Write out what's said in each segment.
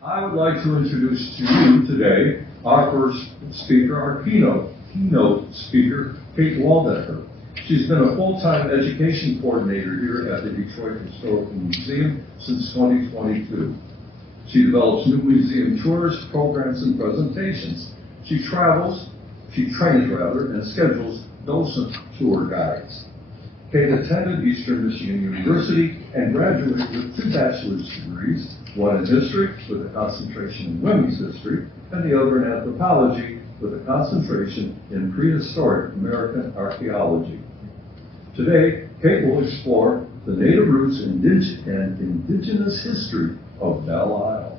I would like to introduce to you today our first speaker, our keynote speaker, Cate Waldecker. She's been a full-time education coordinator here at the Detroit Historical Museum since 2022. She develops new museum tours, programs, and presentations. She trains and schedules docent tour guides. Cate attended Eastern Michigan University and graduated with 2 bachelor's degrees, one in history with a concentration in women's history, and the other in anthropology with a concentration in prehistoric American archaeology. Today, Cate will explore the native roots and indigenous history of Belle Isle.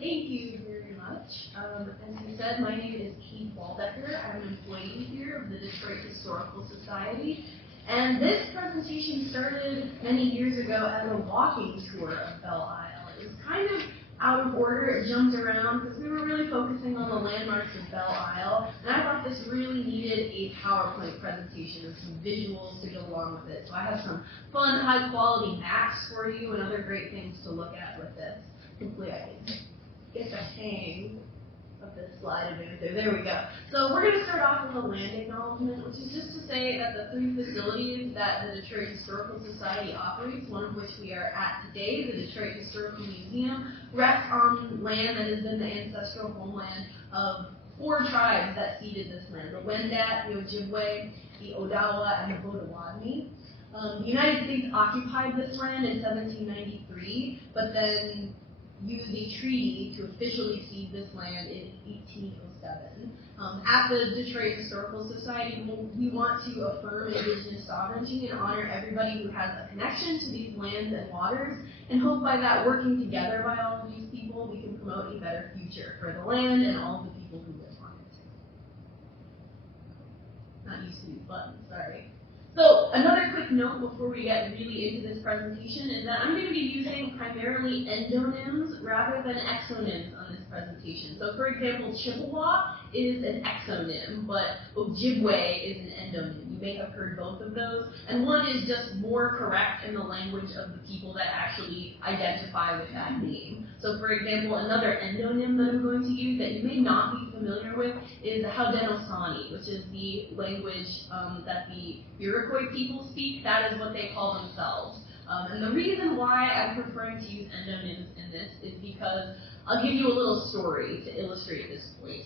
Thank you very much. As you said, my name is Cate Waldecker. I'm an employee here of the Detroit Historical Society. And this presentation started many years ago as a walking tour of Belle Isle. It was kind of out of order. It jumped around because we were really focusing on the landmarks of Belle Isle. And I thought this really needed a PowerPoint presentation with some visuals to go along with it. So I have some fun, high-quality maps for you and other great things to look at with this. Hopefully I can get the hang of this slide advancer. There we go. So we're going to start off with a land acknowledgement, which is just to say that the 3 facilities that the Detroit Historical Society operates, one of which we are at today, the Detroit Historical Museum, rests on land that has been the ancestral homeland of 4 tribes that ceded this land: the Wendat, the Ojibwe, the Odawa, and the Potawatomi. The United States occupied this land in 1793, but then used a treaty to officially cede this land in 1807. At the Detroit Historical Society, we want to affirm Indigenous sovereignty and honor everybody who has a connection to these lands and waters, and hope by that, working together by all of these people, we can promote a better future for the land and all of the people who live on it. Not used to these buttons, sorry. So another quick note before we get really into this presentation is that I'm going to be using primarily endonyms rather than exonyms on this presentation. So for example, Chippewa is an exonym, but Ojibwe is an endonym. You may have heard both of those, and one is just more correct in the language of the people that actually identify with that name. So for example, another endonym that I'm going to use that you may not be familiar with is Haudenosaunee, which is the language that the Iroquois people speak. That is what they call themselves. And the reason why I'm preferring to use endonyms in this is because I'll give you a little story to illustrate this point.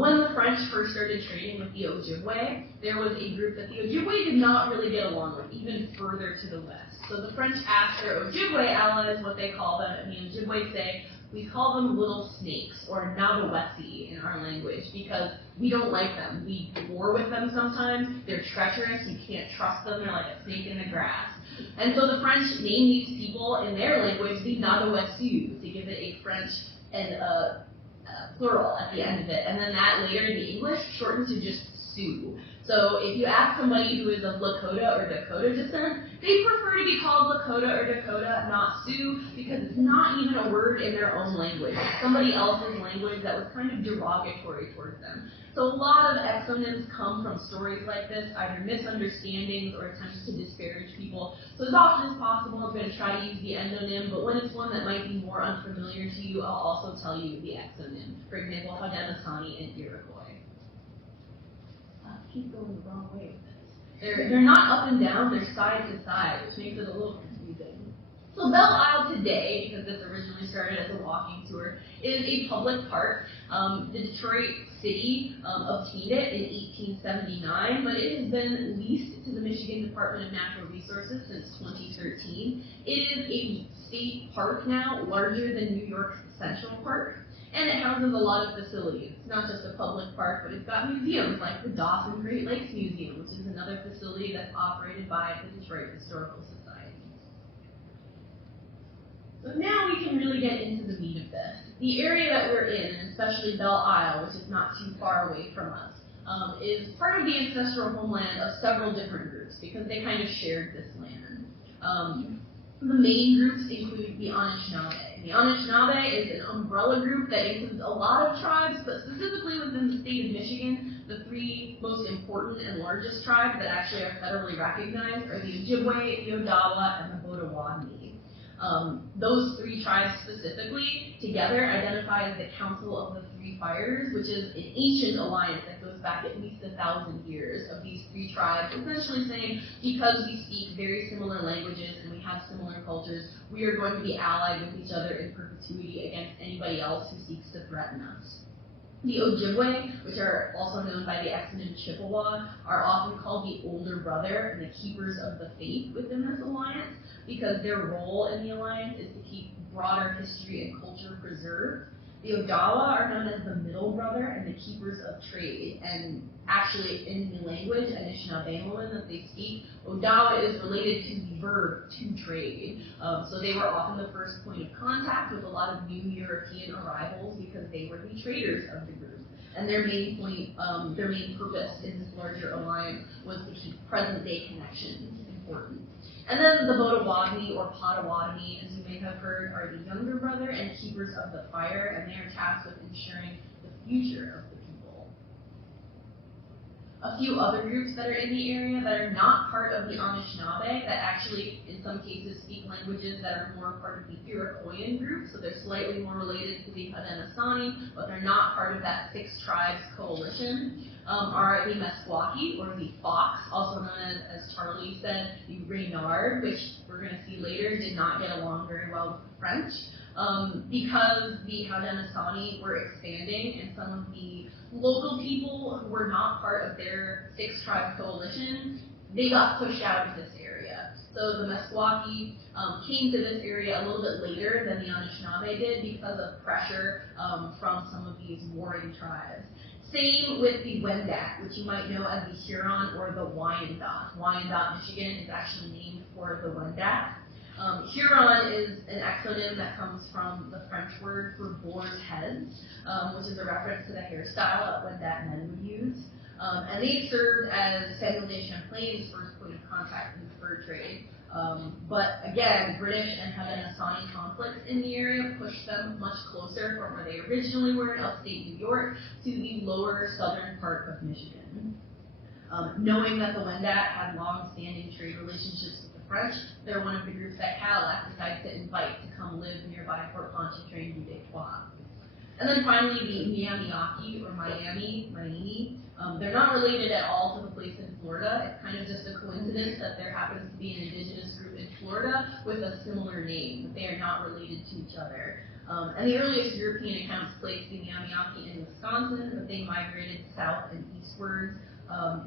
When the French first started trading with the Ojibwe, there was a group that the Ojibwe did not really get along with, even further to the west. So the French asked their Ojibwe allies what they call them, and the Ojibwe say, we call them little snakes, or Nawawesi in our language, because we don't like them. We war with them sometimes. They're treacherous. You can't trust them. They're like a snake in the grass. And so the French named these people in their language the Nawawesi to give it a French and a plural at the end of it. And then that later in the English shortened to just Sioux. So if you ask somebody who is of Lakota or Dakota descent, they prefer to be called Lakota or Dakota, not Sioux, because it's not even a word in their own language. It's somebody else's language that was kind of derogatory towards them. So a lot of exonyms come from stories like this, either misunderstandings or attempts to disparage people. So as often as possible, I'm going to try to use the endonym, but when it's one that might be more unfamiliar to you, I'll also tell you the exonym. For example, Haudenosaunee and Iroquois. Keep going the wrong way with this. They're not up and down, they're side to side, which makes it a little confusing. So Belle Isle today, because this originally started as a walking tour, is a public park. The Detroit City obtained it in 1879, but it has been leased to the Michigan Department of Natural Resources since 2013. It is a state park now, larger than New York's Central Park. And it houses a lot of facilities. It's not just a public park, but it's got museums like the Dawson Great Lakes Museum, which is another facility that's operated by the Detroit Historical Society. So now we can really get into the meat of this. The area that we're in, and especially Belle Isle, which is not too far away from us, is part of the ancestral homeland of several different groups because they kind of shared this land. The main groups include the Anishinaabe. The Anishinaabe is an umbrella group that includes a lot of tribes, but specifically within the state of Michigan, the three most important and largest tribes that actually are federally recognized are the Ojibwe, the Odawa, and the Potawatomi. Those three tribes specifically together identify as the Council of the Three Fires, which is an ancient alliance that goes back at least 1,000 years of these three tribes, essentially saying because we speak very similar languages and we have similar cultures, we are going to be allied with each other in perpetuity against anybody else who seeks to threaten us. The Ojibwe, which are also known by the exonym Chippewa, are often called the older brother and the keepers of the faith within this alliance, because their role in the alliance is to keep broader history and culture preserved. The Odawa are known as the middle brother and the keepers of trade, and actually in the language, Anishinaabemowin, that they speak, Odawa is related to the verb to trade. So they were often the first point of contact with a lot of new European arrivals because they were the traders of the group. And their main purpose in this larger alliance was to keep present-day connections important. And then the Potawatomi or Potawatomi, as you may have heard, are the younger brother and keepers of the fire, and they are tasked with ensuring the future of the people. A few other groups that are in the area that are not part of the Anishinaabe, that actually in some cases speak languages that are more part of the Iroquoian group, so they're slightly more related to the Haudenosaunee, but they're not part of that Six Tribes coalition, are the Meskwaki, or the Fox, also known as Charlie said, the Reynard, which we're going to see later did not get along very well with the French. Because the Haudenosaunee were expanding and some of the local people who were not part of their Six Tribes coalition, they got pushed out of this area. So the Meskwaki came to this area a little bit later than the Anishinaabe did because of pressure from some of these warring tribes. Same with the Wendat, which you might know as the Huron or the Wyandot. Wyandot, Michigan is actually named for the Wendat. Huron is an exonym that comes from the French word for boar's heads, which is a reference to the hairstyle that Wendat men would use. And they served as Samuel de Champlain's first point of contact in the fur trade. But again, British and Haudenosaunee conflicts in the area pushed them much closer from where they originally were in upstate New York to the lower southern part of Michigan. Knowing that the Wendat had long-standing trade relationships with the French, they're one of the groups that Cadillac decided to invite to come live nearby Fort Pontchartrain du Detroit. And then finally, the Miamiaki, or Miami, they're not related at all to the place in Florida. It's kind of just a coincidence that there happens to be an indigenous group in Florida with a similar name, but they are not related to each other. And the earliest European accounts placed the Miamiaki in Wisconsin, but they migrated south and eastward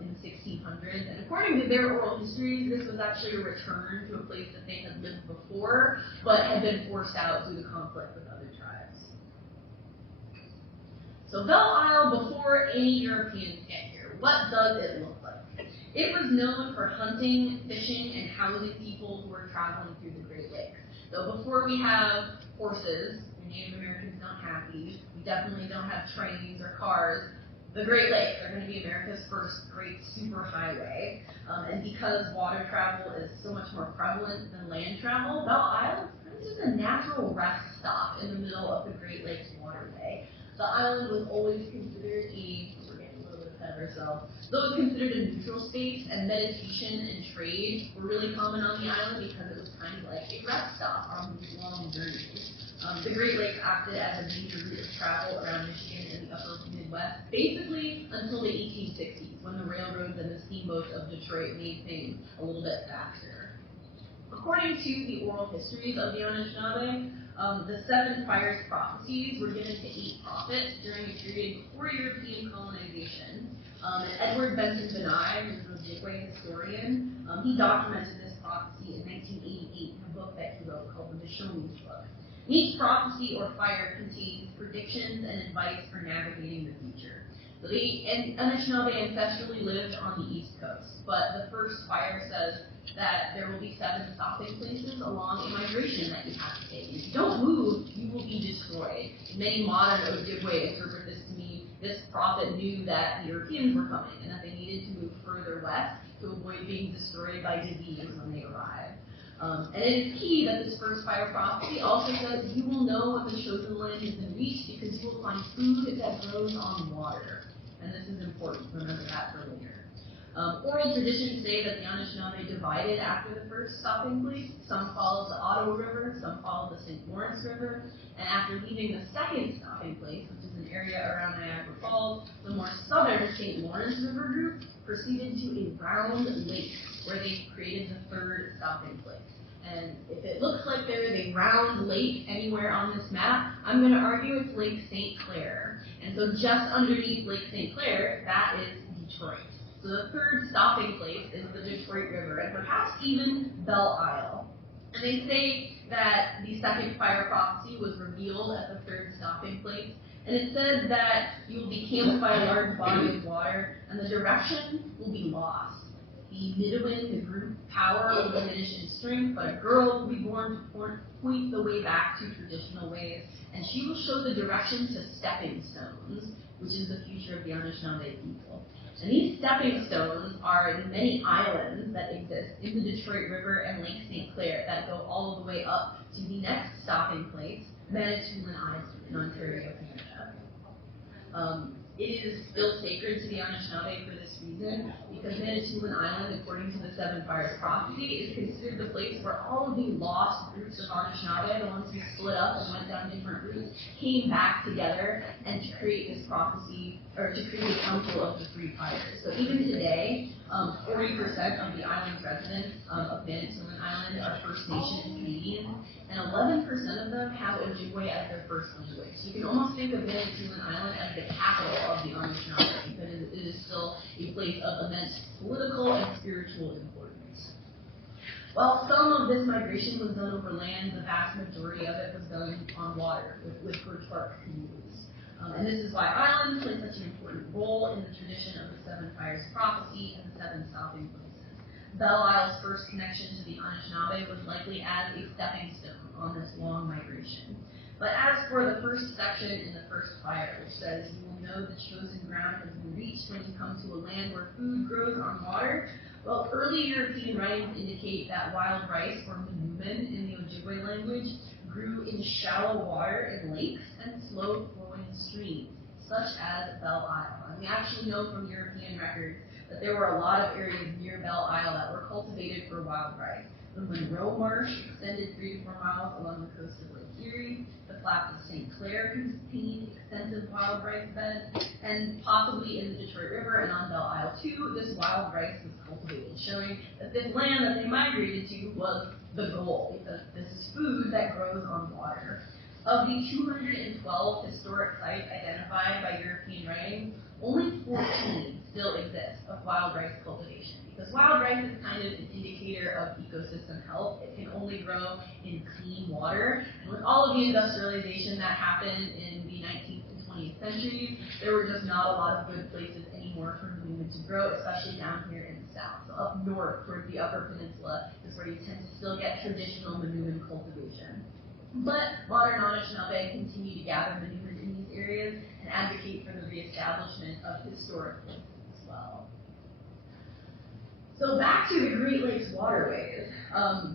in the 1600s. And according to their oral histories, this was actually a return to a place that they had lived before, but had been forced out due to conflict with other tribes. So Belle Isle, before any Europeans get here, what does it look like? It was known for hunting, fishing, and housing people who were traveling through the Great Lakes. So before we have horses, Native Americans don't have these, we definitely don't have trains or cars. The Great Lakes are going to be America's first great superhighway. And because water travel is so much more prevalent than land travel, Belle Isle is just a natural rest stop in the middle of the Great Lakes waterway. The island was always considered we're getting a little bit ahead of ourselves, though it was considered a neutral space, and meditation and trade were really common on the island because it was kind of like a rest stop on these long journeys. The Great Lakes acted as a major route of travel around Michigan and the upper Midwest, basically until the 1860s, when the railroads and the steamboats of Detroit made things a little bit faster. According to the oral histories of the Anishinaabe, the 7 fires prophecies were given to 8 prophets during a period before European colonization. Edward Benson Benai, who's an Ojibwe historian, he documented this prophecy in 1988 in a book that he wrote called the Mishomi's Book. Each prophecy or fire contains predictions and advice for navigating the future. So the Anishinaabe ancestrally lived on the East Coast, but the first fire says that there will be 7 stopping places along a migration that you have to take. If you don't move, you will be destroyed. Many modern Ojibwe interpret this to mean this prophet knew that the Europeans were coming and that they needed to move further west to avoid being destroyed by disease when they arrived. And it is key that this first fire prophecy also says you will know when the chosen land has been reached because you will find food that grows on water. And this is important, remember that for later. Oral traditions say that the Anishinaabe divided after the first stopping place. Some followed the Ottawa River, some followed the St. Lawrence River, and after leaving the second stopping place, which is an area around Niagara Falls, the more southern St. Lawrence River group proceeded to a round lake where they created the third stopping place. And if it looks like there is a round lake anywhere on this map, I'm going to argue it's Lake St. Clair. And so just underneath Lake St. Clair, that is Detroit. So the third stopping place is the Detroit River, and perhaps even Belle Isle. And they say that the second fire prophecy was revealed at the third stopping place, and it said that you will be camped by a large body of water, and the direction will be lost. The Midwin, the group power, will diminish in strength, but a girl will be born to point the way back to traditional ways, and she will show the direction to stepping stones, which is the future of the Anishinaabe people. And these stepping stones are the many islands that exist in the Detroit River and Lake St. Clair that go all the way up to the next stopping place, Manitoulin Island in Ontario, Canada. It is still sacred to the Anishinaabe for this reason, because Manitoulin Island, according to the Seven Fires prophecy, is considered the place where all of the lost groups of Anishinaabe, the ones who split up and went down different routes, came back together and to create this prophecy, or to create the Council of the Three Fires. So even today, 40% of the island residents of Manitoulin Island are First Nation and Canadian, and 11% of them have Ojibwe as their first language. You can almost think of Manitoulin Island as the capital of the Anishinaabe, because it is still a place of immense political and spiritual importance. While some of this migration was done over land, the vast majority of it was done on water with birch bark canoes. And this is why islands play such an important role in the tradition of the Seven Fires prophecy and the seven stopping places. Belle Isle's first connection to the Anishinaabe was likely as a stepping stone on this long migration. But as for the first section in the first fire, which says, you will know the chosen ground has been reached when you come to a land where food grows on water, well, early European writings indicate that wild rice, or manuman in the Ojibwe language, grew in shallow water in lakes and slow-flowing streams, such as Belle Isle. And we actually know from European records that there were a lot of areas near Belle Isle that were cultivated for wild rice. The Monroe Marsh extended 3 to 4 miles along the coast of Lake Erie. The Flats of St. Clair contained extensive wild rice beds, and possibly in the Detroit River and on Belle Isle too, this wild rice was cultivated, showing that this land that they migrated to was the goal, because this is food that grows on water. Of the 212 historic sites identified by European writings, only 14 still exist of wild rice cultivation, because wild rice is kind of an indicator of ecosystem health. It can only grow in clean water, and with all of the industrialization that happened in the 19th and 20th centuries, there were just not a lot of good places anymore for manuman to grow, especially down here in the south. So up north, towards the Upper Peninsula, is where you tend to still get traditional manuman cultivation. But modern Anishinaabe continue to gather manuman in these areas and advocate for the reestablishment of historic places as well. So back to the Great Lakes waterways.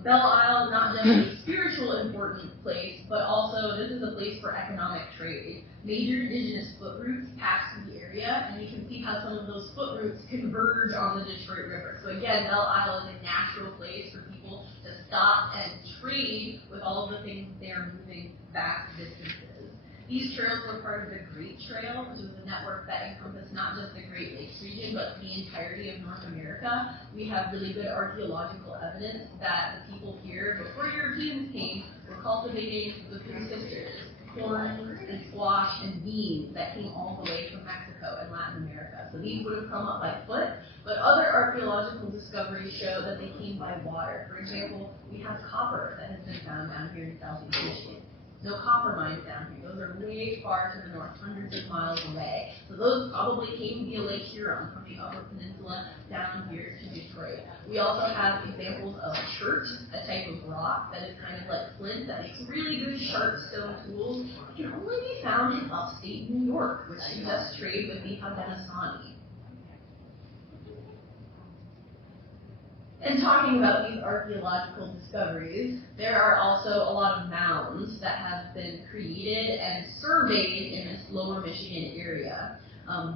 Belle Isle is not just a spiritual important place, but also this is a place for economic trade. Major indigenous foot routes pass through the area, and you can see how some of those foot routes converge on the Detroit River. So again, Belle Isle is a natural place for people to stop and trade with all of the things they are moving vast distances. These trails were part of the Great Trail, which was a network that encompassed not just the Great Lakes region, but the entirety of North America. We have really good archaeological evidence that the people here, before Europeans came, were cultivating the Three Sisters, corn and squash and beans that came all the way from Mexico and Latin America. So these would have come up by foot, but other archaeological discoveries show that they came by water. For example, we have copper that has been found down here in Southeast Michigan. No copper mines down here. Those are way far to the north, hundreds of miles away. So those probably came via Lake Huron from the Upper Peninsula down here to Detroit. We also have examples of chert, a type of rock that is kind of like flint that makes really good sharp stone tools. It can only be found in upstate New York, which suggests trade with the Haudenosaunee. And talking about these archaeological discoveries, there are also a lot of mounds that have been created and surveyed in this lower Michigan area.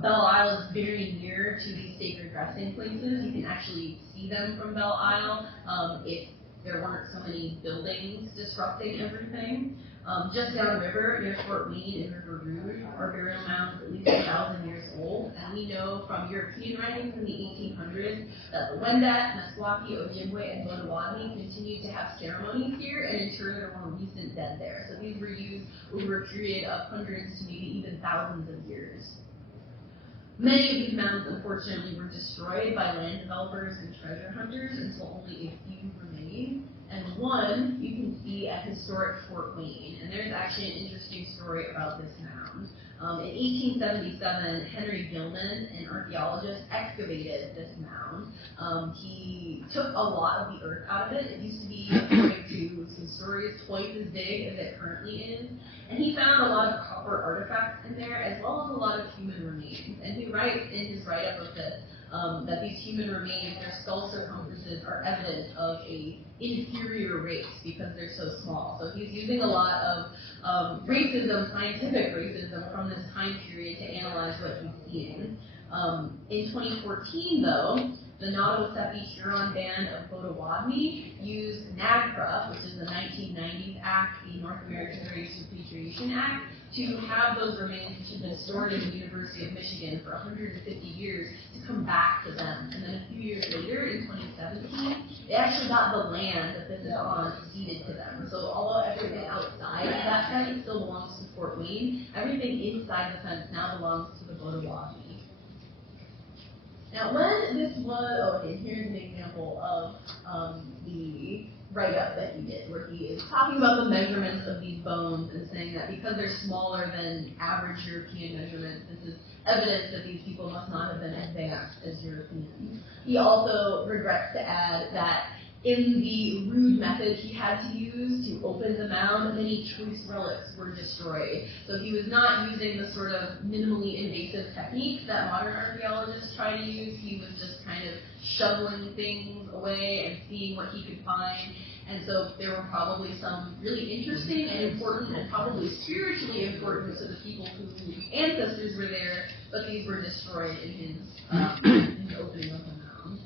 Belle Isle is very near to these sacred resting places. You can actually see them from Belle Isle if there weren't so many buildings disrupting everything. Just downriver, near Fort Wayne and River Rouge, are burial mounds at least 1,000 years old, and we know from European writings in the 1800s that the Wendat, Meskwaki, Ojibwe, and Potawatomi continued to have ceremonies here and inter their more recent dead there. So these were used over a period of hundreds to maybe even thousands of years. Many of these mounds, unfortunately, were destroyed by land developers and treasure hunters, and so only a few remain. And one you can see at historic Fort Wayne, and there's actually an interesting story about this mound. In 1877, Henry Gilman, an archaeologist, excavated this mound. He took a lot of the earth out of it. It used to be, according to some stories, twice as big as it currently is. And he found a lot of copper artifacts in there, as well as a lot of human remains. And he writes in his write-up of this that these human remains, their skull circumferences, are evidence of a inferior race because they're so small. So he's using a lot of racism, scientific racism, from this time period to analyze what he's seeing. In 2014, though, the Nottawasapi Huron Band of Potawatomi used NAGPRA, which is the 1990s Act, the North American Race Repatriation Act, to have those remains, which had been stored in the University of Michigan for 150 years, to come back to them. And then a few years later, in 2017, they actually got the land that this is on ceded to them. So although everything outside of that fence still belongs to Fort Wayne, everything inside the fence now belongs to the Potawatomi. Now, when this was, here's an example of the write-up that he did, where he is talking about the measurements of these bones and saying that because they're smaller than average European measurements, this is evidence that these people must not have been advanced as Europeans. He also regrets to add that in the rude method he had to use to open the mound, many choice relics were destroyed. So he was not using the sort of minimally invasive techniques that modern archaeologists try to use. He was just kind of shoveling things away and seeing what he could find. And so there were probably some really interesting and important and probably spiritually important to the people whose ancestors were there, but these were destroyed in his opening of the mound.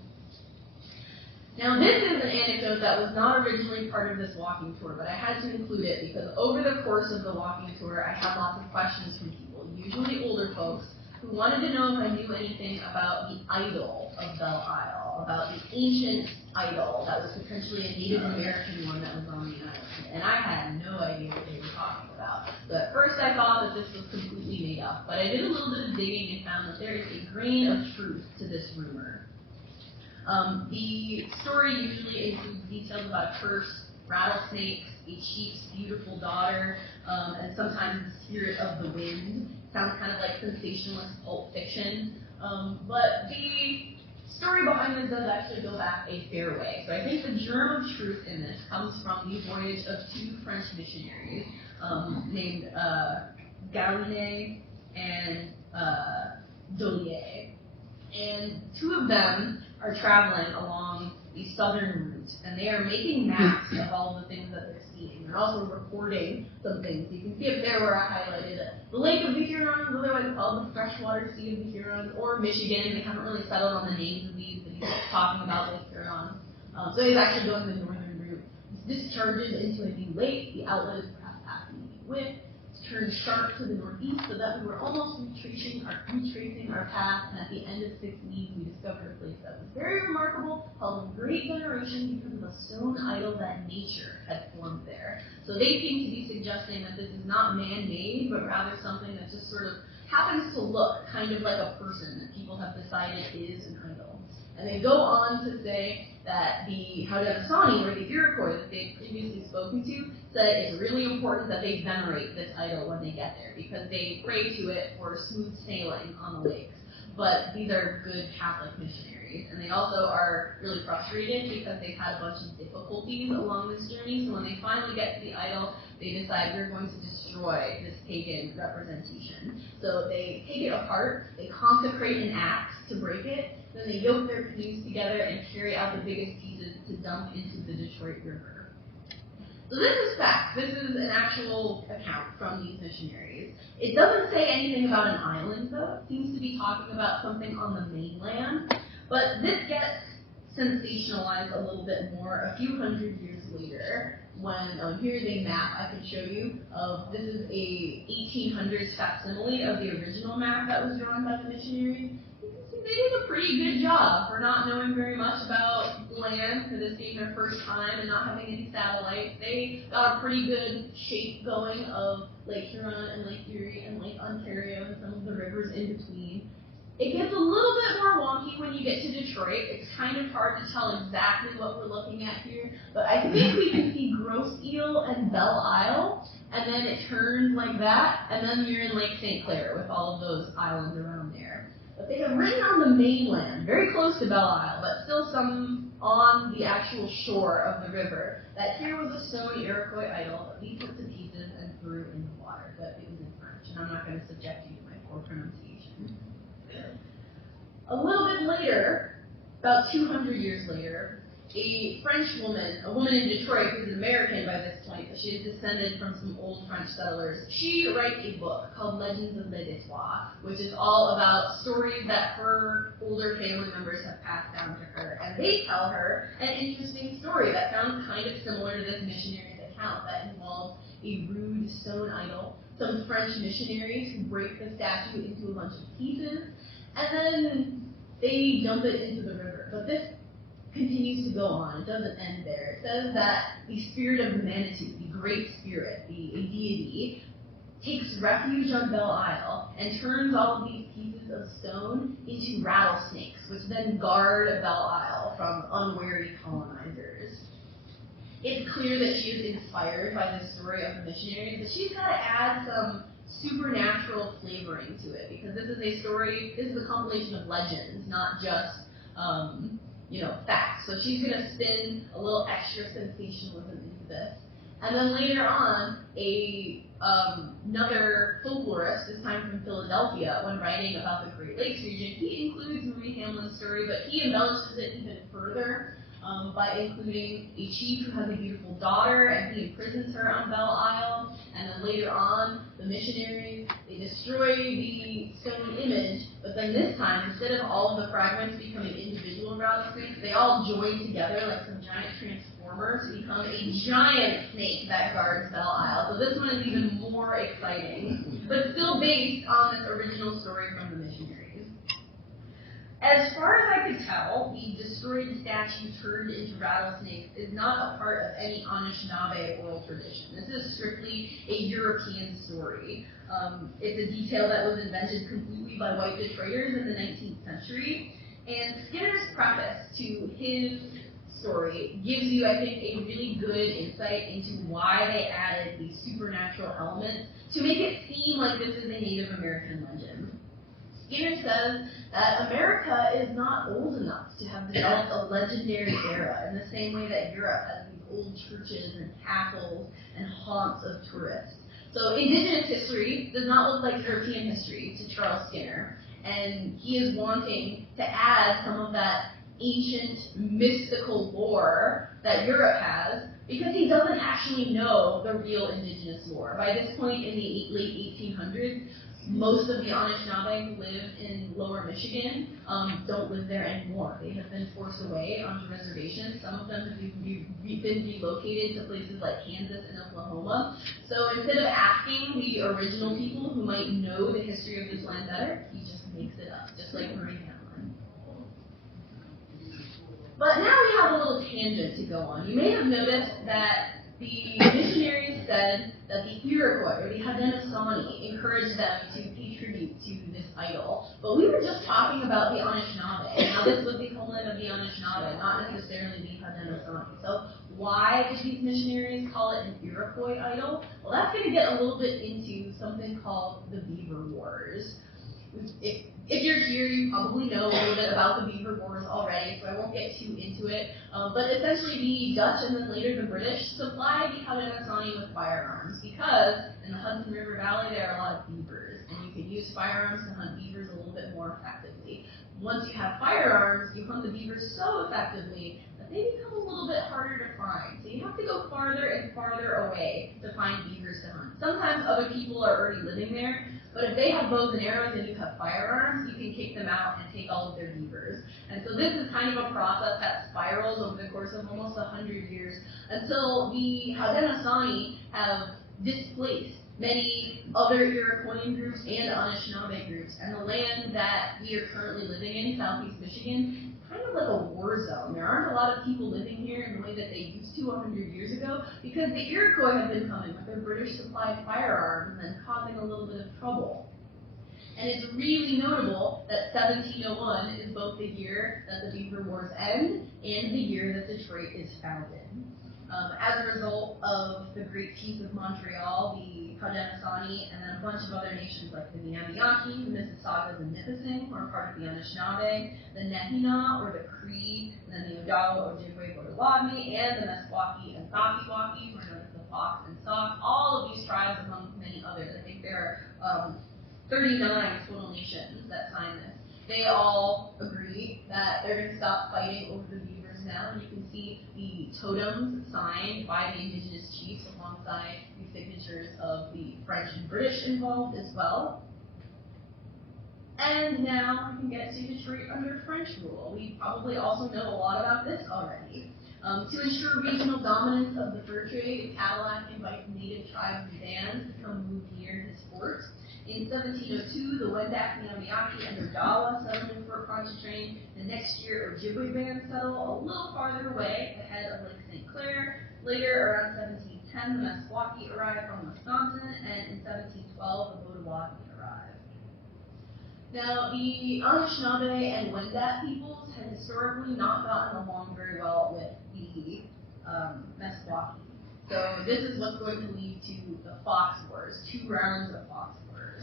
Now, this is an anecdote that was not originally part of this walking tour, but I had to include it because over the course of the walking tour, I had lots of questions from people, usually older folks, who wanted to know if I knew anything about the idol of Belle Isle, about the ancient idol that was potentially a Native American one that was on the island. And I had no idea what they were talking about. So at first I thought that this was completely made up, but I did a little bit of digging and found that there is a grain of truth to this rumor. The story usually includes details about a curse, rattlesnakes, a chief's beautiful daughter, and sometimes the spirit of the wind. Sounds kind of like sensationalist pulp fiction, but the story behind this does actually go back a fair way. So I think the germ of truth in this comes from the voyage of two French missionaries named Galine and Dollier. And two of them are traveling along the southern route, and they are making maps of all of the things that they're seeing. They're also recording some things. You can see up there where I highlighted it. The Lake of the Hurons, otherwise called the Freshwater Sea of the Hurons, or Michigan. They haven't really settled on the names of these, but he's talking about Lake Huron. So he's actually going the northern route. This discharges into a new lake. The outlet is perhaps half a meter width. Turned sharp to the northeast, so that we were almost retracing our path, and at the end of 6 leagues, we discovered a place that was very remarkable, held in great veneration because of a stone idol that nature had formed there. So they seem to be suggesting that this is not man-made, but rather something that just sort of happens to look kind of like a person that people have decided is an idol. And they go on to say that the Haudenosaunee, or the Iroquois that they had previously spoken to, said it's really important that they venerate this idol when they get there, because they pray to it for smooth sailing on the lakes. But these are good Catholic missionaries, and they also are really frustrated because they've had a bunch of difficulties along this journey, so when they finally get to the idol, they decide we're going to destroy this pagan representation. So they take it apart, they consecrate an axe to break it, Then they yoke their canoes together and carry out the biggest pieces to dump into the Detroit River. So this is fact. This is an actual account from these missionaries. It doesn't say anything about an island, though. It seems to be talking about something on the mainland. But this gets sensationalized a little bit more a few hundred years later when, here's a map I can show you of, this is a 1800s facsimile of the original map that was drawn by the missionaries. They did a pretty good job for not knowing very much about land, for this being their first time and not having any satellites. They got a pretty good shape going of Lake Huron and Lake Erie and Lake Ontario and some of the rivers in between. It gets a little bit more wonky when you get to Detroit. It's kind of hard to tell exactly what we're looking at here, but I think we can see Grosse Ile and Belle Isle, and then it turns like that, and then you're in Lake St. Clair with all of those islands around there. But they have written on the mainland, very close to Belle Isle, but still some on the actual shore of the river, that here was a stone Iroquois idol that we put to pieces and threw in the water, but it was in French, and I'm not going to subject you to my poor pronunciation. A little bit later, about 200 years later, a French woman, a woman in Detroit who's American by this point, but she is descended from some old French settlers, she writes a book called Legends of Les Detroits, which is all about stories that her older family members have passed down to her. And they tell her an interesting story that sounds kind of similar to this missionary's account that involves a rude stone idol, some French missionaries who break the statue into a bunch of pieces, and then they dump it into the river. But this continues to go on. It doesn't end there. It says that the spirit of the Manitou, the Great Spirit, a deity, takes refuge on Belle Isle and turns all of these pieces of stone into rattlesnakes, which then guard Belle Isle from unwary colonizers. It's clear that she is inspired by the story of the missionaries, but she's got to add some supernatural flavoring to it, because this is a story, this is a compilation of legends, not just facts. So she's going to spin a little extra sensationalism into this. And then later on, another folklorist, this time from Philadelphia, when writing about the Great Lakes region, he includes Marie Hamlin's story, but he embellishes it even further by including a chief who has a beautiful daughter, and he imprisons her on Belle Isle. And then later on, the missionaries, they destroy the stone image, but then this time, instead of all of the fragments becoming individual rattlesnakes, they all join together like some giant transformers to become a giant snake that guards Belle Isle. So this one is even more exciting, but still based on this original story from the missionaries. As far as I could tell, the destroyed statue turned into rattlesnakes is not a part of any Anishinaabe oral tradition. This is strictly a European story. It's a detail that was invented completely by white Detroiters in the 19th century. And Skinner's preface to his story gives you, I think, a really good insight into why they added these supernatural elements to make it seem like this is a Native American legend. Skinner says that America is not old enough to have developed a legendary era in the same way that Europe has these old churches and castles and haunts of tourists. So Indigenous history does not look like European history to Charles Skinner, and he is wanting to add some of that ancient mystical lore that Europe has, because he doesn't actually know the real Indigenous lore. By this point in the late 1800s, most of the Anishinaabe who live in lower Michigan don't live there anymore. They have been forced away onto reservations. Some of them have been relocated to places like Kansas and Oklahoma. So instead of asking the original people who might know the history of this land better, he just makes it up, just like Marie Hamlin. But now we have a little tangent to go on. You may have noticed that the missionaries said that the Iroquois, or the Haudenosaunee, encouraged them to pay tribute to this idol. But we were just talking about the Anishinaabe. Now this was the homeland of the Anishinaabe, not necessarily the Haudenosaunee. So why did these missionaries call it an Iroquois idol? Well, that's going to get a little bit into something called the Beaver Wars. If you're here, you probably know a little bit about the Beaver Wars already, so I won't get too into it. But essentially, the Dutch and then later the British supplied the Haudenosaunee with firearms because in the Hudson River Valley there are a lot of beavers, and you could use firearms to hunt beavers a little bit more effectively. once you have firearms, you hunt the beavers so effectively that they become a little bit harder to find. So you have to go farther and farther away to find beavers to hunt. Sometimes other people are already living there, but if they have bows and arrows and you have firearms, you can kick them out and take all of their beavers. And so this is kind of a process that spirals over the course of almost 100 years until the Haudenosaunee have displaced many other Iroquoian groups and Anishinaabe groups, and the land that we are currently living in, southeast Michigan, is kind of like a war zone. There aren't a lot of people living here in the way that they used to 100 years ago because the Iroquois have been coming with their British supplied firearms and causing a little bit of trouble. And it's really notable that 1701 is both the year that the Beaver Wars end and the year that Detroit is founded. As a result of the Great Peace of Montreal, the Haudenosaunee, and then a bunch of other nations like the Miamiaki, the Mississaugas, and Nipissing were part of the Anishinaabe, the Nehina, or the Cree, and then the Odawa, Ojibwe, Potawatomi, and the Meskwaki and Sakiwaki, who are known as the Fox and Sauk. All of these tribes, among many others, I think there are 39 total nations that signed this. They all agree that they're going to stop fighting over the beavers now, and you can see the totems signed by the Indigenous chiefs alongside the signatures of the French and British involved as well. And now we can get to Detroit under French rule. We probably also know a lot about this already. To ensure regional dominance of the fur trade, Cadillac invites native tribes and bands to come move near his fort. In 1702, the Wendat, Miamiaki, and Odawa settled in Fort Pontchartrain. The next year, Ojibwe bands settle a little farther away, ahead of Lake St. Clair. Later, around 1710, the Meskwaki arrived from Wisconsin, and in 1712, the Potawatomi arrived. Now, the Anishinaabe and Wendat peoples had historically not gotten along very well with the Meskwaki. So this is what's going to lead to the Fox Wars, 2 rounds of Fox Wars.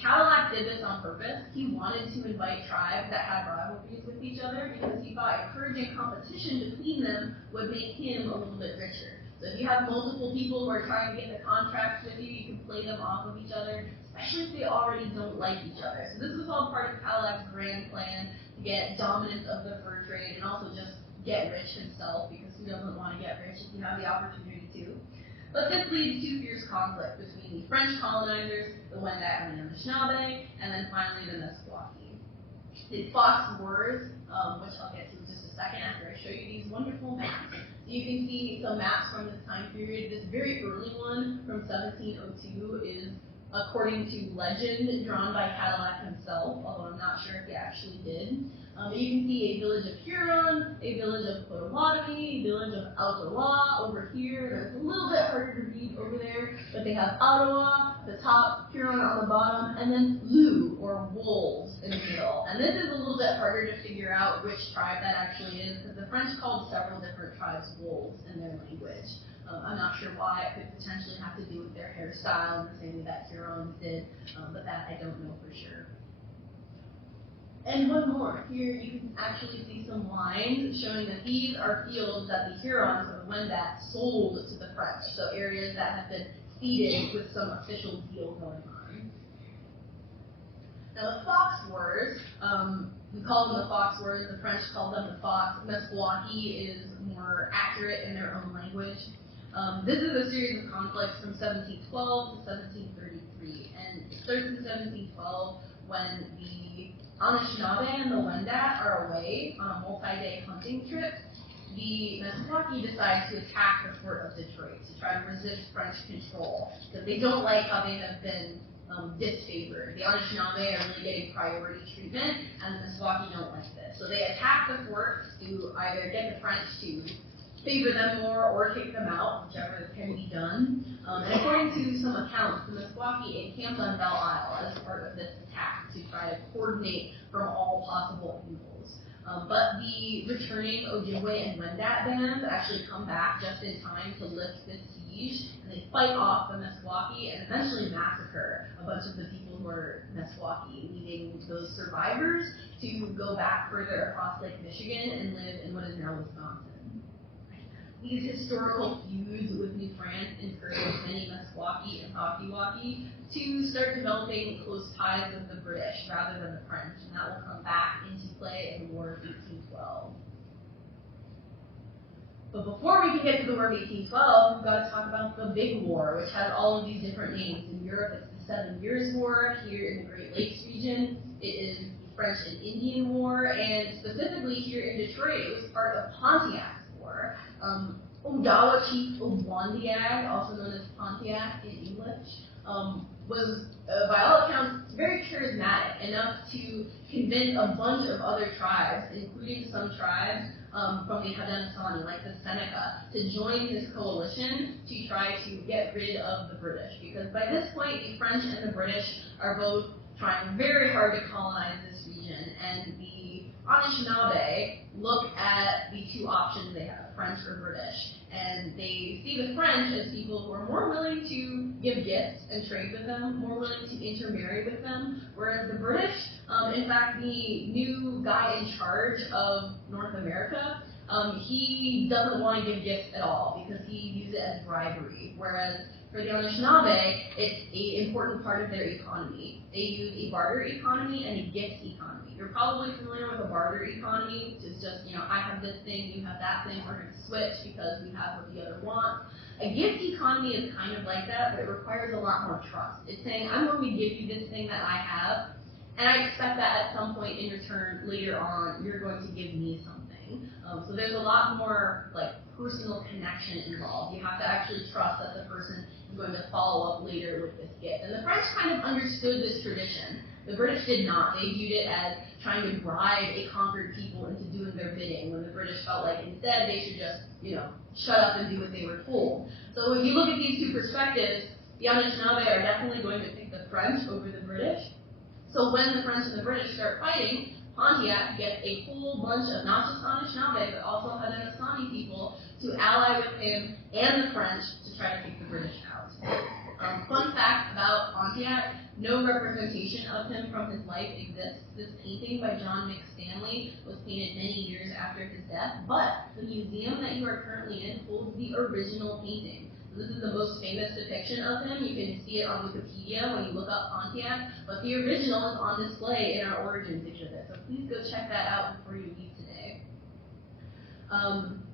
Cadillac did this on purpose. He wanted to invite tribes that had rivalries with each other because he thought encouraging competition between them would make him a little bit richer. So if you have multiple people who are trying to get the contracts with you, you can play them off of each other, especially if they already don't like each other. So this was all part of Cadillac's grand plan to get dominance of the fur trade and also just get rich himself, because who doesn't want to get rich if you have the opportunity to. But this leads to fierce conflict between the French colonizers, the Wendat and the Anishinaabe, and then finally the Meskwaki. The Fox Wars, which I'll get to in just a second after I show you these wonderful maps. So you can see some maps from this time period. This very early one from 1702 is, according to legend, drawn by Cadillac himself, although I'm not sure if he actually did. You can see a village of Huron, a village of Potawatomi, a village of Ottawa over here. There's a little bit harder to read over there, but they have Ottawa at the top, Huron on the bottom, and then Loup, or wolves, in the middle. And this is a little bit harder to figure out which tribe that actually is, because the French called several different tribes wolves in their language. I'm not sure why. It could potentially have to do with their hairstyle in the same way that Hurons did, but that I don't know for sure. And one more. Here you can actually see some lines showing that these are fields that the Hurons, or the Wendat, sold to the French. So areas that have been ceded with some official deal going on. Now the Fox Wars, we call them the Fox Wars. The French call them the Fox. Meskwaki is more accurate in their own language. This is a series of conflicts from 1712 to 1733, and it starts in 1712 when the Anishinaabe and the Wendat are away on a multi-day hunting trip. The Meskwaki decide to attack the fort of Detroit to try to resist French control, because they don't like how they have been disfavored. The Anishinaabe are really getting priority treatment, and the Meskwaki don't like this. So they attack the fort to either get the French to favor them more or kick them out, whichever can be done. And according to some accounts, the Meskwaki encamped on Belle Isle as part of this attack to try to coordinate from all possible angles. But the returning Ojibwe and Wendat bands actually come back just in time to lift the siege, and they fight off the Meskwaki and eventually massacre a bunch of the people who are Meskwaki, leaving those survivors to go back further across Lake Michigan and live in what is now Wisconsin. These historical feuds with New France encouraged many Meskwaki and Sauk talkie-walkie, to start developing close ties with the British rather than the French, and that will come back into play in the War of 1812. But before we can get to the War of 1812, we've got to talk about the Big War, which has all of these different names. In Europe, it's the 7 Years' War. Here in the Great Lakes region, it is the French and Indian War, and specifically here in Detroit, it was part of Pontiac's War. Odawa Chief Owandiag, also known as Pontiac in English, was, by all accounts, very charismatic, enough to convince a bunch of other tribes, including some tribes from the Haudenosaunee, like the Seneca, to join his coalition to try to get rid of the British. Because by this point, the French and the British are both trying very hard to colonize this region, and the Anishinaabe look at the two options they have, French or British, and they see the French as people who are more willing to give gifts and trade with them, more willing to intermarry with them, whereas the British, in fact, the new guy in charge of North America, he doesn't want to give gifts at all because he views it as bribery, whereas for the Anishinaabe, it's an important part of their economy. They use a barter economy and a gift economy. You're probably familiar with a barter economy, which is just, I have this thing, you have that thing, we're going to switch because we have what the other wants. A gift economy is kind of like that, but it requires a lot more trust. It's saying, I'm going to give you this thing that I have, and I expect that at some point in return, later on, you're going to give me something. So there's a lot more personal connection involved. You have to actually trust that the person is going to follow up later with this gift. And the French kind of understood this tradition. The British did not. They viewed it as trying to bribe a conquered people into doing their bidding, when the British felt like instead they should just, shut up and do what they were told. So if you look at these two perspectives, the Anishinaabe are definitely going to pick the French over the British. So when the French and the British start fighting, Pontiac gets a whole bunch of not just Anishinaabe, but also Haudenosaunee people to ally with him and the French to try to take the British out. Fun fact about Pontiac, no representation of him from his life exists. This painting by John McStanley was painted many years after his death, but the museum that you are currently in holds the original painting. This is the most famous depiction of him. You can see it on Wikipedia when you look up Pontiac, but the original is on display in our Origins exhibit, so please go check that out before you leave today.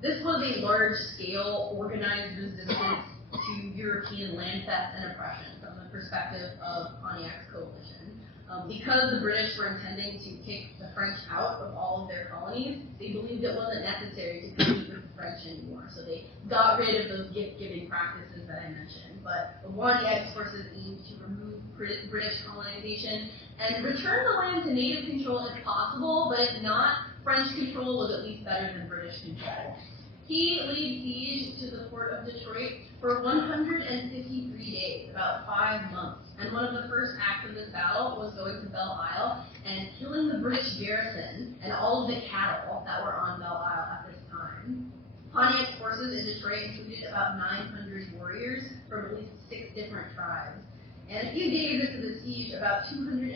This was a large-scale, organized resistance to European land theft and oppression from the perspective of Pontiac's coalition. Because the British were intending to kick the French out of all of their colonies, they believed it wasn't necessary to compete with the French anymore. So they got rid of those gift-giving practices that I mentioned. But the Pontiac's forces aimed to remove British colonization and return the land to native control if possible, but if not, French control was at least better than British control. He laid siege to the port of Detroit for 153 days, about 5 months. And one of the first acts of this battle was going to Belle Isle and killing the British garrison and all of the cattle that were on Belle Isle at this time. Pontiac's forces in Detroit included about 900 warriors from at least 6 different tribes. And a few days into the siege, about 250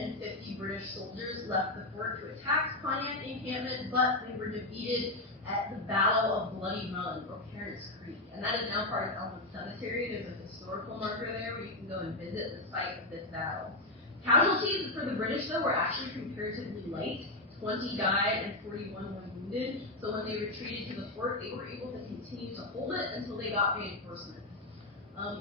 British soldiers left the fort to attack Pontiac's encampment, but they were defeated at the Battle of Bloody Run, or Parents Creek. And that is now part of Elmwood Cemetery. There's a historical marker there where you can go and visit the site of this battle. Casualties for the British, though, were actually comparatively light. 20 died and 41 were wounded. So when they retreated to the fort, they were able to continue to hold it until they got reinforcements.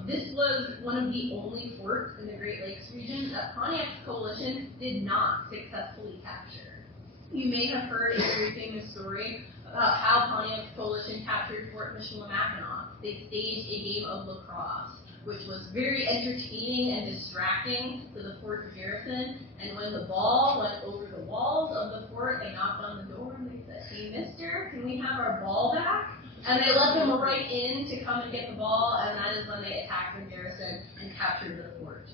This was one of the only forts in the Great Lakes region that Pontiac's coalition did not successfully capture. You may have heard a very famous story about how Pontiac's coalition captured Fort Michilimackinac. They staged a game of lacrosse, which was very entertaining and distracting to the fort's garrison. And when the ball went over the walls of the fort, they knocked on the door and they said, "Hey, mister, can we have our ball back?" And they let them right in to come and get the ball, and that is when they attacked the garrison and captured the fort.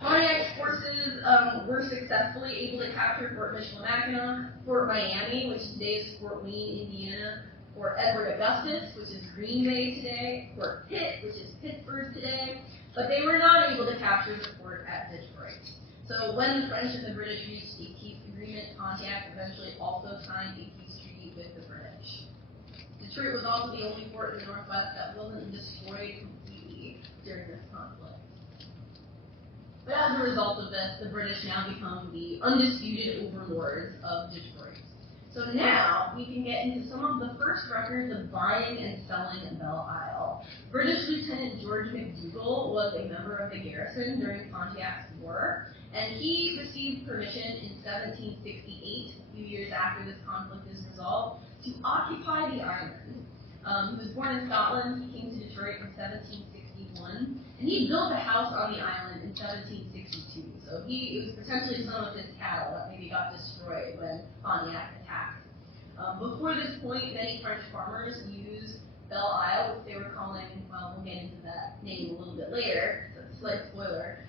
Pontiac's forces were successfully able to capture Fort Michilimackinac, Fort Miami, which today is Fort Wayne, Indiana, Fort Edward Augustus, which is Green Bay today, Fort Pitt, which is Pittsburgh today, but they were not able to capture the fort at Detroit. So when the French and the British reached a peace agreement, Pontiac eventually also signed a peace treaty with the British. Detroit was also the only fort in the Northwest that wasn't destroyed completely during this conflict. But as a result of this, the British now become the undisputed overlords of Detroit. So now we can get into some of the first records of buying and selling Belle Isle. British Lieutenant George McDougall was a member of the garrison during Pontiac's War, and he received permission in 1768, a few years after this conflict is resolved, to occupy the island. He was born in Scotland. He came to Detroit in 1761, and he built a house on the island in 1762. So it was potentially some of his cattle that maybe got destroyed when Pontiac attacked. Before this point, many French farmers used Belle Isle, which they were calling, well, we'll get into that name a little bit later, so it's a slight spoiler.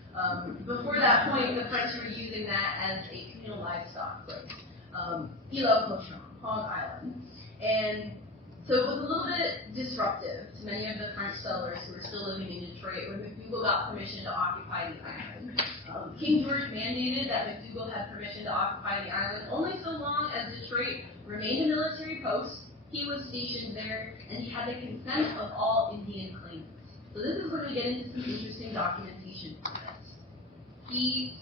Before that point, the French were using that as a communal livestock place, Île Cochon, Hog Island. And so it was a little bit disruptive to many of the French settlers who were still living in Detroit when McDougall got permission to occupy the island. King George mandated that McDougall had permission to occupy the island only so long as Detroit remained a military post, he was stationed there, and he had the consent of all Indian claimants. So this is where we get into some interesting documentation for this. He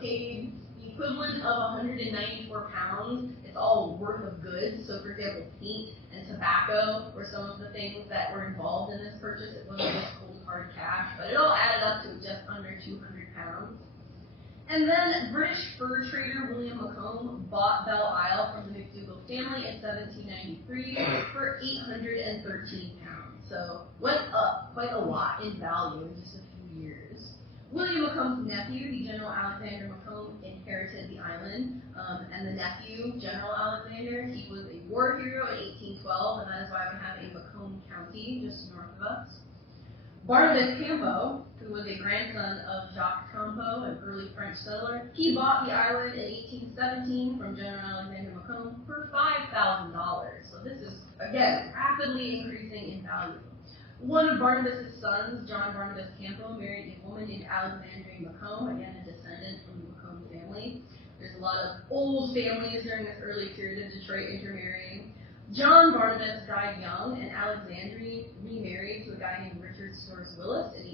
paid the equivalent of 194 pounds. It's all worth of goods. So for example, paint and tobacco were some of the things that were involved in this purchase. It wasn't just cold hard cash, but it all added up to just under 200 pounds. And then British fur trader William Macomb bought Belle Isle from the McDougall family in 1793 for 813 pounds. So went up quite a lot in value in just a few years. William Macomb's nephew, the General Alexander Macomb, inherited the island, and the nephew, General Alexander, he was a war hero in 1812, and that is why we have a Macomb County just north of us. Barnabas Campo, who was a grandson of Jacques Campo, an early French settler, he bought the island in 1817 from General Alexander Macomb for $5,000. So this is, again, rapidly increasing in value. One of Barnabas' sons, John Barnabas Campo, married a woman named Alexandria Macomb, again a descendant from the Macomb family. There's a lot of old families during this early period of Detroit intermarrying. John Barnabas died young, and Alexandria remarried to a guy named Richard Stores Willis in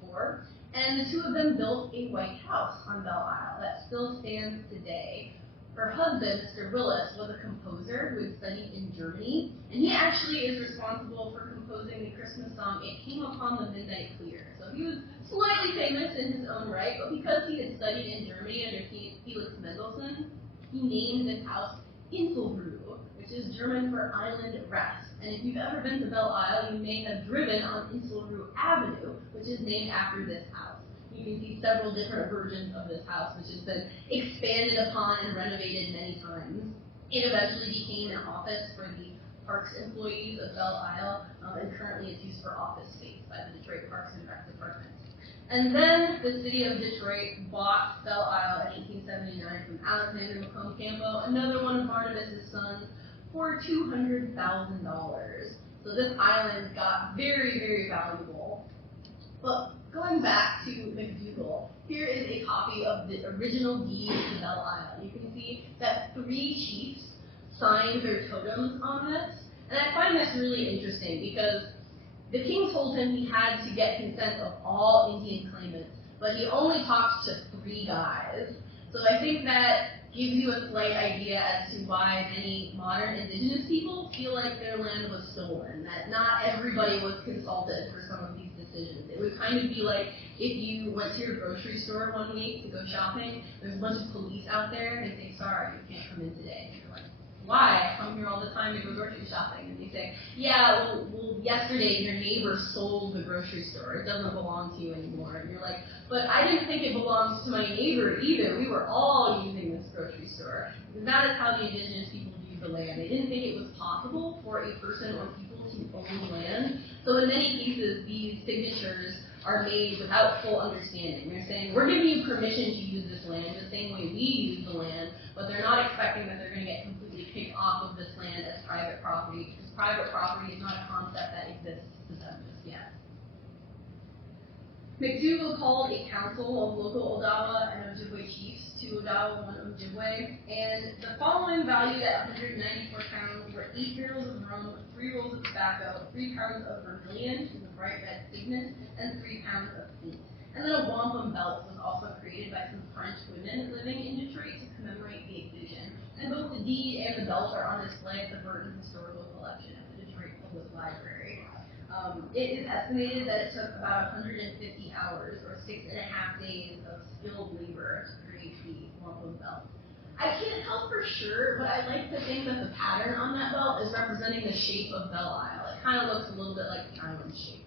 1864, and the two of them built a white house on Belle Isle that still stands today. Her husband, Mr. Willis, was a composer who had studied in Germany, and he actually is responsible for composing the Christmas song, It Came Upon the Midnight Clear. So he was slightly famous in his own right, but because he had studied in Germany under Felix Mendelssohn, he named this house Inselruhe, which is German for island rest. And if you've ever been to Belle Isle, you may have driven on Inselruhe Avenue, which is named after this house. You can see several different versions of this house, which has been expanded upon and renovated many times. It eventually became an office for the parks employees of Belle Isle, and currently it's used for office space by the Detroit Parks and Rec Department. And then the city of Detroit bought Belle Isle in 1879 from Alexander Macomb Campo, another one of Barnabas' sons, for $200,000. So this island got very, very valuable. But going back to McDougall, here is a copy of the original deed to Belle Isle. You can see that 3 chiefs signed their totems on this. And I find this really interesting because the king told him he had to get consent of all Indian claimants, but he only talked to 3 guys. So I think that gives you a slight idea as to why many modern indigenous people feel like their land was stolen, that not everybody was consulted for some of these decisions. It would kind of be like if you went to your grocery store one week to go shopping, there's a bunch of police out there, and they say, sorry, you can't come in today. And you're like, why? I come here all the time to go grocery shopping. And they say, yeah, well, yesterday your neighbor sold the grocery store. It doesn't belong to you anymore. And you're like, but I didn't think it belongs to my neighbor either. We were all using this grocery store. And that is how the indigenous people viewed the land. They didn't think it was possible for a person or people to own land. So in many cases, these signatures are made without full understanding. They're saying, we're giving you permission to use this land the same way we use the land, but they're not expecting that they're going to get completely kicked off of this land as private property, because private property is not a concept that exists to them just yet. McDougall called a council of local Odawa and Ojibwe chiefs, 2 Odawa, 1 Ojibwe, and the following valued at 194 pounds were 8 barrels of rum, 3 rolls of tobacco, 3 pounds of vermilion, which is a bright red pigment, and 3 pounds of paint. And then a wampum belt was also created by some French women living in Detroit to commemorate the occasion. And both the deed and the belt are on display at the Burton Historical Collection at the Detroit Public Library. It is estimated that it took about 150 hours or 6.5 days of skilled labor to create the wampum belt. I can't tell for sure, but I like to think that the pattern on that belt is representing the shape of Belle Isle. It kind of looks a little bit like the island shape.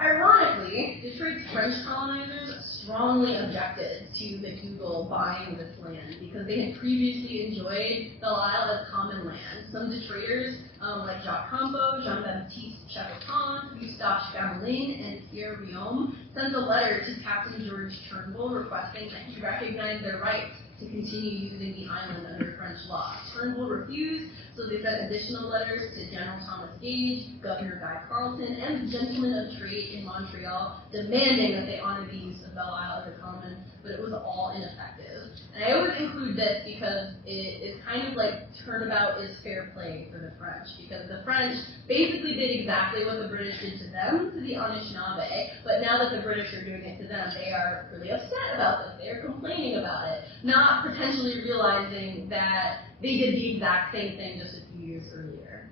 Ironically, Detroit's French colonizers strongly objected to McDougall buying this land because they had previously enjoyed Belle Isle as common land. Some Detroiters, like Jacques Campo, Jean-Baptiste Chapotin, Eustache Gamelin, and Pierre Riom, sent a letter to Captain George Turnbull requesting that he recognize their rights to continue using the island under French law. Turnbull refused, so they sent additional letters to General Thomas Gage, Governor Guy Carleton, and the Gentlemen of Trade in Montreal, demanding that they honor the use of Belle Isle as a common, but it was all ineffective. And I always include this because it is kind of like turnabout is fair play for the French, because the French basically did exactly what the British did to them, to the Anishinaabe, but now that the British are doing it to them, they are really upset about this. They are complaining about it, not potentially realizing that they did the exact same thing just a few years earlier.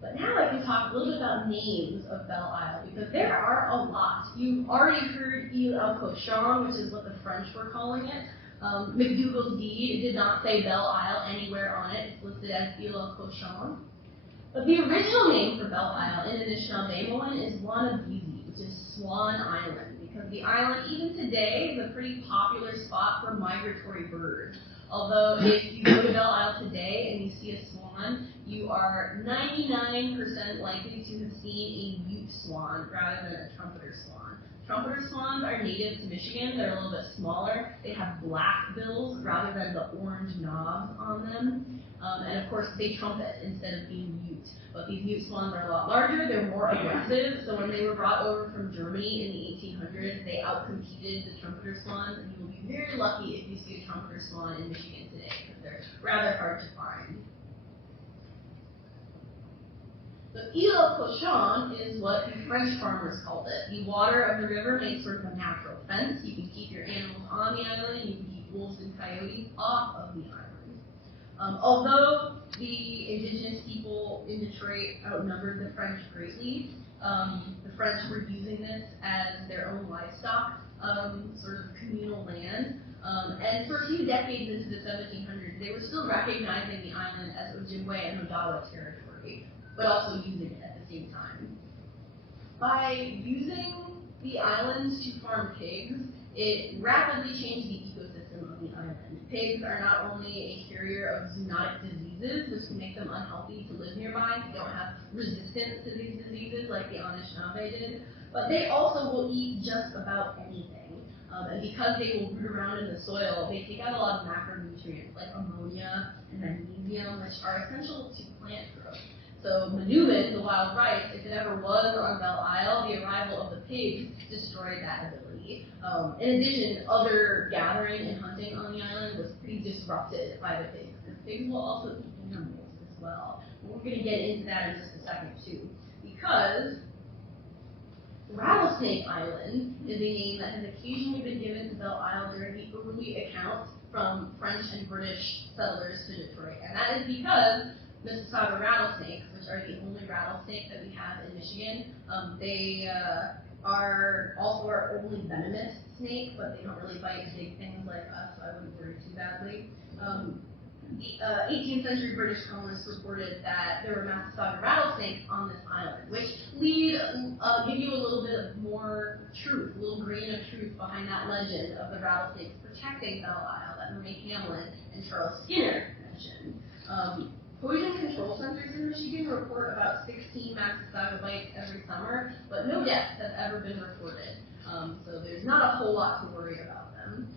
But now I can talk a little bit about names of Belle Isle, because there are a lot. You've already heard Ile au Cochon, which is what the French were calling it. McDougall's deed did not say Belle Isle anywhere on it. It's listed as Ile au Cochon. But the original name for Belle Isle in Anishinaabe is Wanabisi, which is Swan Island, because the island, even today, is a pretty popular spot for migratory birds. Although if you go to Belle Isle today and you see a swan, you are 99% likely to have seen a mute swan rather than a trumpeter swan. Trumpeter swans are native to Michigan. They're a little bit smaller. They have black bills rather than the orange knobs on them. And of course, they trumpet instead of being mute. But these mute swans are a lot larger. They're more aggressive. So when they were brought over from Germany in the 1800s, they outcompeted the trumpeter swans. And you will be very lucky if you see a trumpeter swan in Michigan today, because they're rather hard to find. The Ile au Cochon is what the French farmers called it. The water of the river makes sort of a natural fence. You can keep your animals on the island, and you can keep wolves and coyotes off of the island. Although the indigenous people in Detroit outnumbered the French greatly, the French were using this as their own livestock, sort of communal land. And for a few decades into the 1700s, they were still recognizing the island as Ojibwe and Odawa territory, but also using it at the same time. By using the islands to farm pigs, it rapidly changed the ecosystem of the island. Pigs are not only a carrier of zoonotic diseases, which can make them unhealthy to live nearby. They don't have resistance to these diseases like the Anishinaabe did, but they also will eat just about anything. And because they will root around in the soil, they take out a lot of macronutrients like ammonia and magnesium, which are essential to plant growth. So manoomin, the wild rice, if it ever was on Belle Isle, the arrival of the pigs destroyed that ability. In addition, other gathering and hunting on the island was pretty disrupted by the pigs, because pigs will also eat animals as well. And we're going to get into that in just a second too, because Rattlesnake Island is a name that has occasionally been given to Belle Isle during the early accounts from French and British settlers to Detroit, and that is because Mississauga rattlesnakes, which are the only rattlesnake that we have in Michigan, they are also our only venomous snake, but they don't really bite big things like us, so I wouldn't worry too badly. The 18th century British colonists reported that there were Mississauga rattlesnakes on this island, which give you a little bit of more truth, a little grain of truth behind that legend of the rattlesnakes protecting Belle Isle that Marie Hamlin and Charles Skinner mentioned. Poison control centers in Michigan report about 16 Mississauga bites every summer, but no deaths have ever been reported. So there's not a whole lot to worry about them.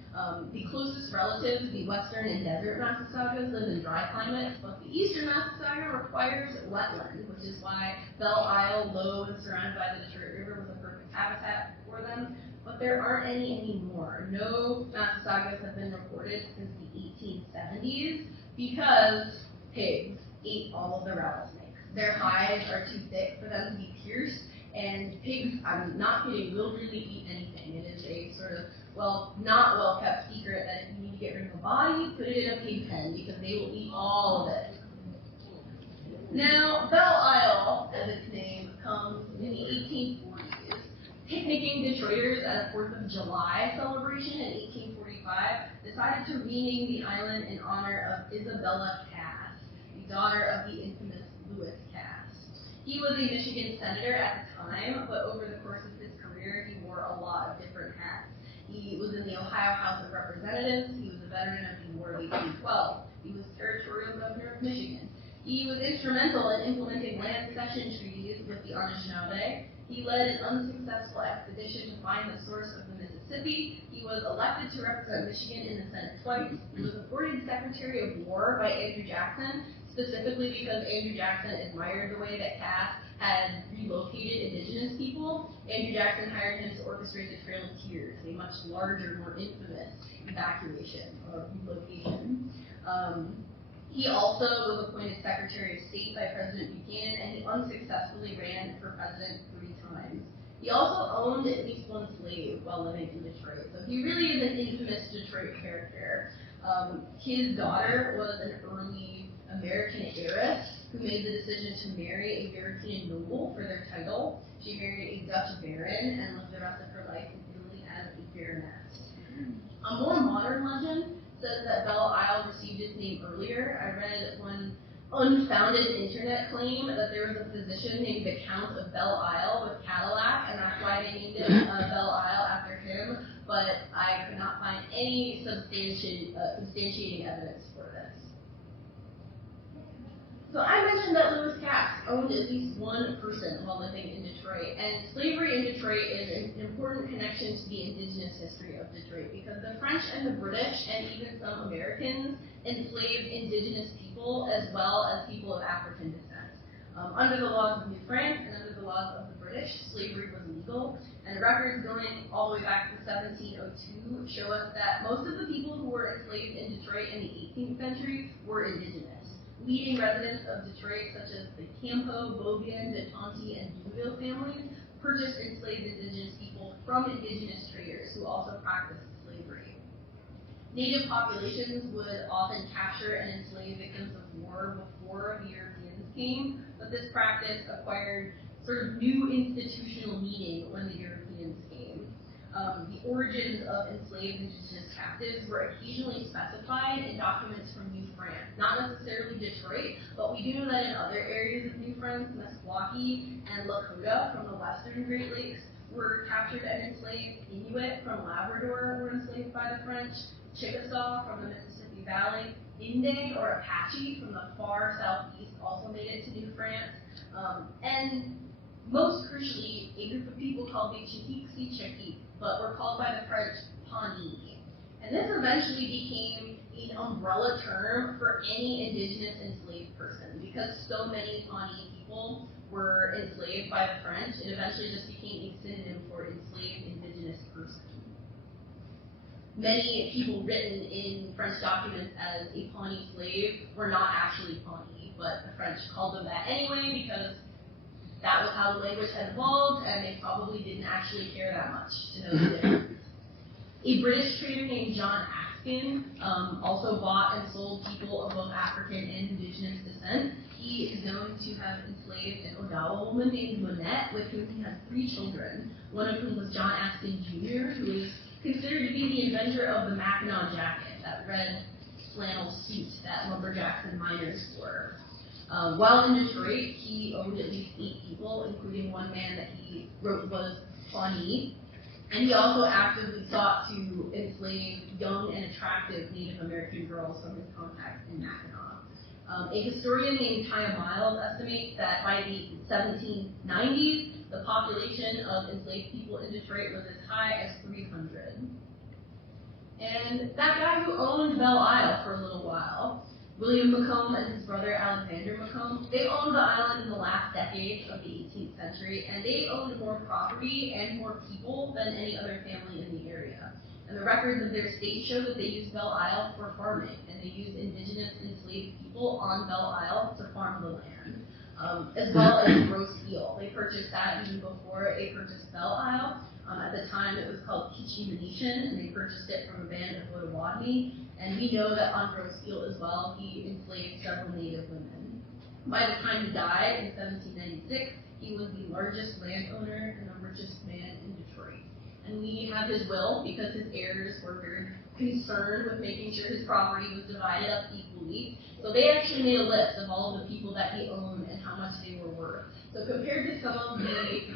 The closest relatives, the western and desert Mississaugas, live in dry climates, but the eastern Mississauga requires wetland, which is why Belle Isle, low and surrounded by the Detroit River, was a perfect habitat for them. But there aren't any anymore. No Mississaugas have been reported since the 1870s because pigs ate all of the rattlesnakes. Their hides are too thick for them to be pierced, And pigs, I'm not kidding, will really eat anything. It is a sort of, well, not well-kept secret that if you need to get rid of a body, put it in a pig pen, because they will eat all of it. Now, Belle Isle, as its name, comes in the 1840s. Picnicking Detroiters at a 4th of July celebration in 1845 decided to rename the island in honor of Isabella Cass, the daughter of the infamous Lewis Cass. He was a Michigan senator at the time, but over the course of his career, he wore a lot of different hats. He was in the Ohio House of Representatives. He was a veteran of the War of 1812. He was territorial governor of Michigan. He was instrumental in implementing land cession treaties with the Anishinaabe. He led an unsuccessful expedition to find the source of the Mississippi. He was elected to represent Michigan in the Senate twice. He was appointed Secretary of War by Andrew Jackson, specifically because Andrew Jackson admired the way that Cass had relocated indigenous people. Andrew Jackson hired him to orchestrate the Trail of Tears, a much larger, more infamous evacuation or relocation. He also was appointed Secretary of State by President Buchanan, and he unsuccessfully ran for president 3 times. He also owned at least one slave while living in Detroit, so he really is an infamous Detroit character. His daughter was an early American heiress who made the decision to marry a European noble for their title. She married a Dutch baron and lived the rest of her life in Italy as a baroness. A more modern legend says that Belle Isle received its name earlier. I read one unfounded internet claim that there was a physician named the Count of Belle Isle with Cadillac, and that's why they named it Belle Isle after him, but I could not find any substantiating evidence for this. So I mentioned that Lewis Cass owned at least one person while living in Detroit, and slavery in Detroit is an important connection to the indigenous history of Detroit, because the French and the British, and even some Americans, enslaved indigenous people as well as people of African descent. Under the laws of New France and under the laws of the British, slavery was legal, and records going all the way back to 1702 show us that most of the people who were enslaved in Detroit in the 18th century were indigenous. Leading residents of Detroit, such as the Campo, Beaubien, de Tonty, and Duville families, purchased enslaved indigenous people from indigenous traders who also practiced slavery. Native populations would often capture and enslave victims of war before the Europeans came, but this practice acquired sort of new institutional meaning when the Europeans came. The origins of enslaved indigenous captives were occasionally specified in documents from New France. Not necessarily Detroit, but we do know that in other areas of New France, Meskwaki and Lakota from the western Great Lakes were captured and enslaved. Inuit from Labrador were enslaved by the French. Chickasaw from the Mississippi Valley. Inde or Apache from the far southeast also made it to New France. And most crucially, a group of people called the Chihiksi, but were called by the French Pawnee. And this eventually became an umbrella term for any indigenous enslaved person, because so many Pawnee people were enslaved by the French. It eventually just became a synonym for enslaved indigenous person. Many people written in French documents as a Pawnee slave were not actually Pawnee, but the French called them that anyway because that was how the language had evolved, and they probably didn't actually care that much to know the difference. A British trader named John Askin also bought and sold people of both African and indigenous descent. He is known to have enslaved an Odawa woman named Monette, with whom he had 3 children, one of whom was John Askin Jr., who is considered to be the inventor of the Mackinaw jacket, that red flannel suit that lumberjacks and miners wore. While in Detroit, he owned at least 8 people, including one man that he wrote was Pawnee, and he also actively sought to enslave young and attractive Native American girls from his contacts in Mackinac. A historian named Kaya Miles estimates that by the 1790s, the population of enslaved people in Detroit was as high as 300. And that guy who owned Belle Isle for a little while, William Macomb and his brother Alexander Macomb, they owned the island in the last decade of the 18th century, and they owned more property and more people than any other family in the area. And the records of their estate show that they used Belle Isle for farming, and they used indigenous enslaved people on Belle Isle to farm the land. as well as roast eel. They purchased that even before they purchased Belle. At the time, it was called Nation, and they purchased it from a band of Potawatomi. And we know that on roast eel as well, he enslaved several Native women. By the time he died in 1796, he was the largest landowner and the richest man in Detroit. And we have his will because his heirs were very concerned with making sure his property was divided up equally. So they actually made a list of all of the people that he owned and how much they were worth. So compared to some of the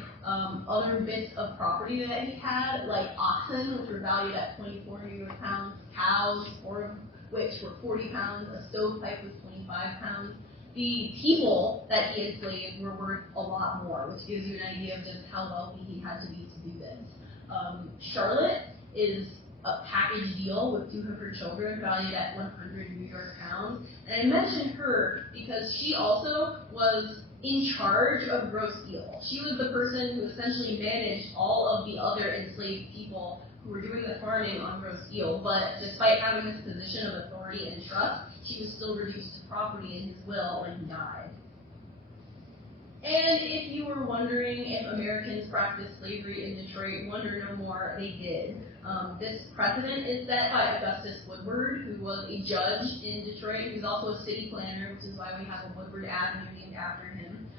other bits of property that he had, like oxen, which were valued at 24 New York pounds, cows, 4 of which were 40 pounds, a stovepipe was 25 pounds. The people that he enslaved were worth a lot more, which gives you an idea of just how wealthy he had to be to do this. Charlotte is a package deal with 2 of her children valued at 100 New York pounds. And I mentioned her because she also was in charge of roast eel. She was the person who essentially managed all of the other enslaved people who were doing the farming on roast eel, but despite having this position of authority and trust, she was still reduced to property in his will when he died. And if you were wondering if Americans practiced slavery in Detroit, wonder no more, they did. This precedent is set by Augustus Woodward, who was a judge in Detroit. He was also a city planner, which is why we have a Woodward Avenue named after him.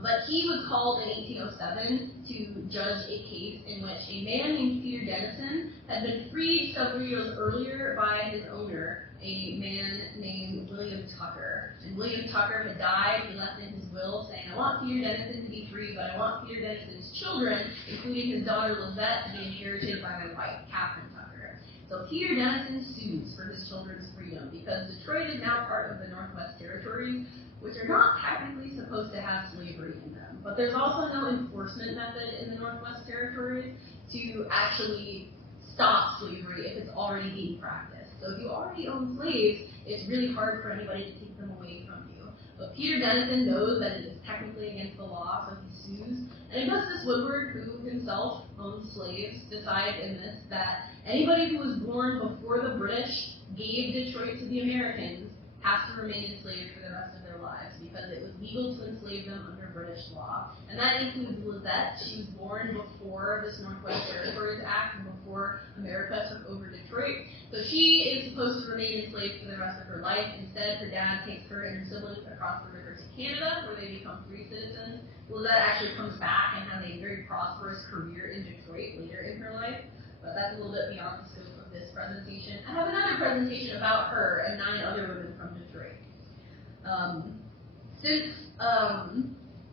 But he was called in 1807 to judge a case in which a man named Peter Dennison had been freed several years earlier by his owner, a man named William Tucker. And William Tucker had died. He left in his will saying, I want Peter Dennison to be free, but I want Peter Dennison's children, including his daughter Lizette, to be inherited by my wife, Catherine Tucker. So Peter Dennison sues for his children's freedom because Detroit is now part of the Northwest Territories, which are not technically supposed to have slavery in them. But there's also no enforcement method in the Northwest Territories to actually stop slavery if it's already being practiced. So if you already own slaves, it's really hard for anybody to take them away from you. But Peter Dennison knows that it is technically against the law, so he sues. And Augustus Woodward, who himself owned slaves, decides in this that anybody who was born before the British gave Detroit to the Americans has to remain enslaved for the rest of their lives because it was legal to enslave them under British law. And that includes Lizette. She was born before this Northwest Territories Act and before America took over Detroit. So she is supposed to remain enslaved for the rest of her life. Instead, her dad takes her and her siblings across the river to Canada, where they become free citizens. Lizette actually comes back and has a very prosperous career in Detroit later in her life. But that's a little bit beyond the scope of this presentation. I have another presentation about her and 9 other women from Detroit. Since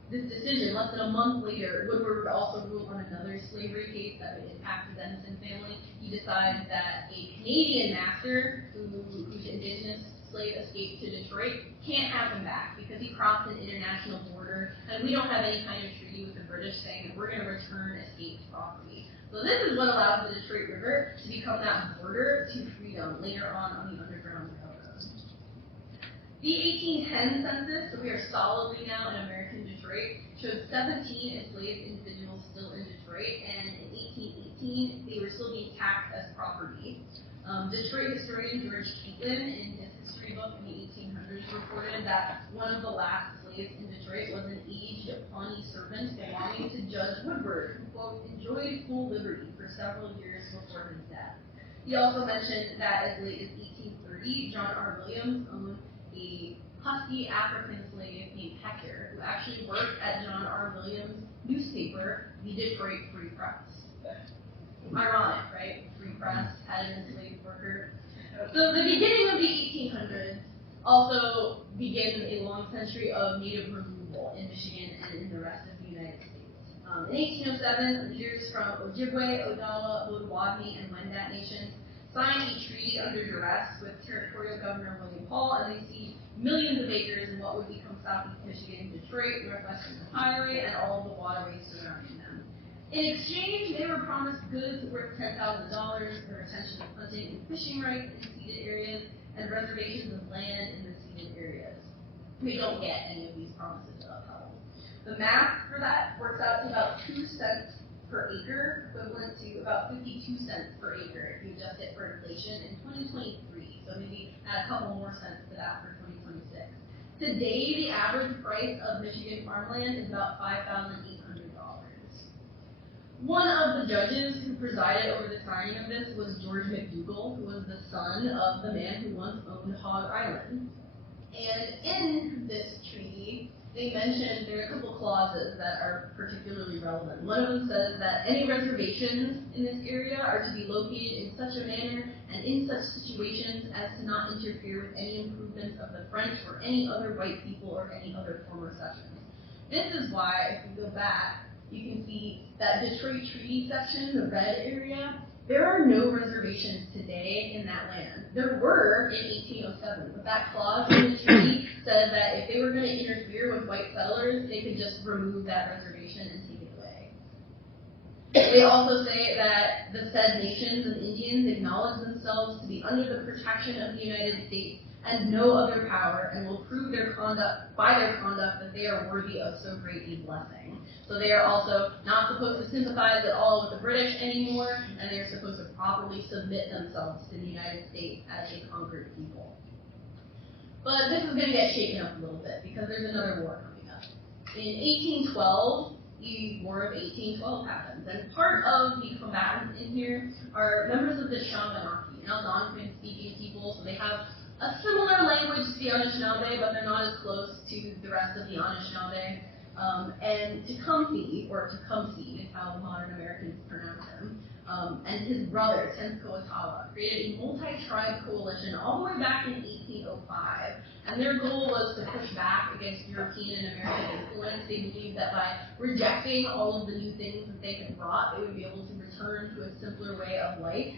this decision, less than a month later, Woodward would also rule on another slavery case that would impact the Dennison family. He decides that a Canadian master whose Indigenous slave escaped to Detroit can't have him back because he crossed an international border, and we don't have any kind of treaty with the British saying that we're going to return escaped property. So this is what allows the Detroit River to become that border to freedom later on the Underground Railroad. The 1810 census, so we are solidly now in American Detroit, showed 17 enslaved individuals still in Detroit, and in 1818 they were still being taxed as property. Detroit historian George Catlin, in his history book in the 1800s, reported that one of the last slaves in Detroit was an aged Pawnee servant belonging to Judge Woodward, who, quote, enjoyed full liberty for several years before his death. He also mentioned that as late as 1830, John R. Williams owned a husky African slave named Hector, who actually worked at John R. Williams' newspaper, the Detroit Free Press. Ironic, right? Free press had an enslaved worker. So the beginning of the 1800s also begins a long century of native removal in Michigan and in the rest of the United States. In 1807, leaders from Ojibwe, Odawa, Potawatomi, and Wendat nations signed a treaty under duress with Territorial Governor William Hall, and they seized millions of acres in what would become southeast Michigan, Detroit, northwestern Highway, and all of the waterways surrounding them. In exchange, they were promised goods worth $10,000, the retention of hunting and fishing rights in ceded areas, and reservations of land in the ceded areas. We don't get any of these promises upheld. The math for that works out to about 2 cents per acre, equivalent to about 52 cents per acre if you adjust it for inflation in 2023. So maybe add a couple more cents to that for 2026. Today, the average price of Michigan farmland is about $5,800. One of the judges who presided over the signing of this was George McDougall, who was the son of the man who once owned Hog Island. And in this treaty, they mentioned there are a couple clauses that are particularly relevant. One of them says that any reservations in this area are to be located in such a manner and in such situations as to not interfere with any improvements of the French or any other white people or any other former sessions. This is why, if we go back, you can see that Detroit Treaty section, the red area, there are no reservations today in that land. There were in 1807, but that clause in the treaty said that if they were going to interfere with white settlers, they could just remove that reservation and take it away. They also say that the said nations of Indians acknowledge themselves to be under the protection of the United States and no other power, and will prove their conduct by their conduct that they are worthy of so great a blessing. So they are also not supposed to sympathize at all with the British anymore, and they are supposed to properly submit themselves to the United States as a conquered people. But this is going to get shaken up a little bit because there's another war coming up. In 1812, the War of 1812 happens, and part of the combatants in here are members of the Shamanaki, an Algonquin-speaking people, so they have a similar language to the Anishinaabe, but they're not as close to the rest of the Anishinaabe. And Tecumseh, or Tecumseh is how modern Americans pronounce him, and his brother, Tenskwatawa, created a multi-tribe coalition all the way back in 1805. And their goal was to push back against European and American influence. They believed that by rejecting all of the new things that they had brought, they would be able to return to a simpler way of life,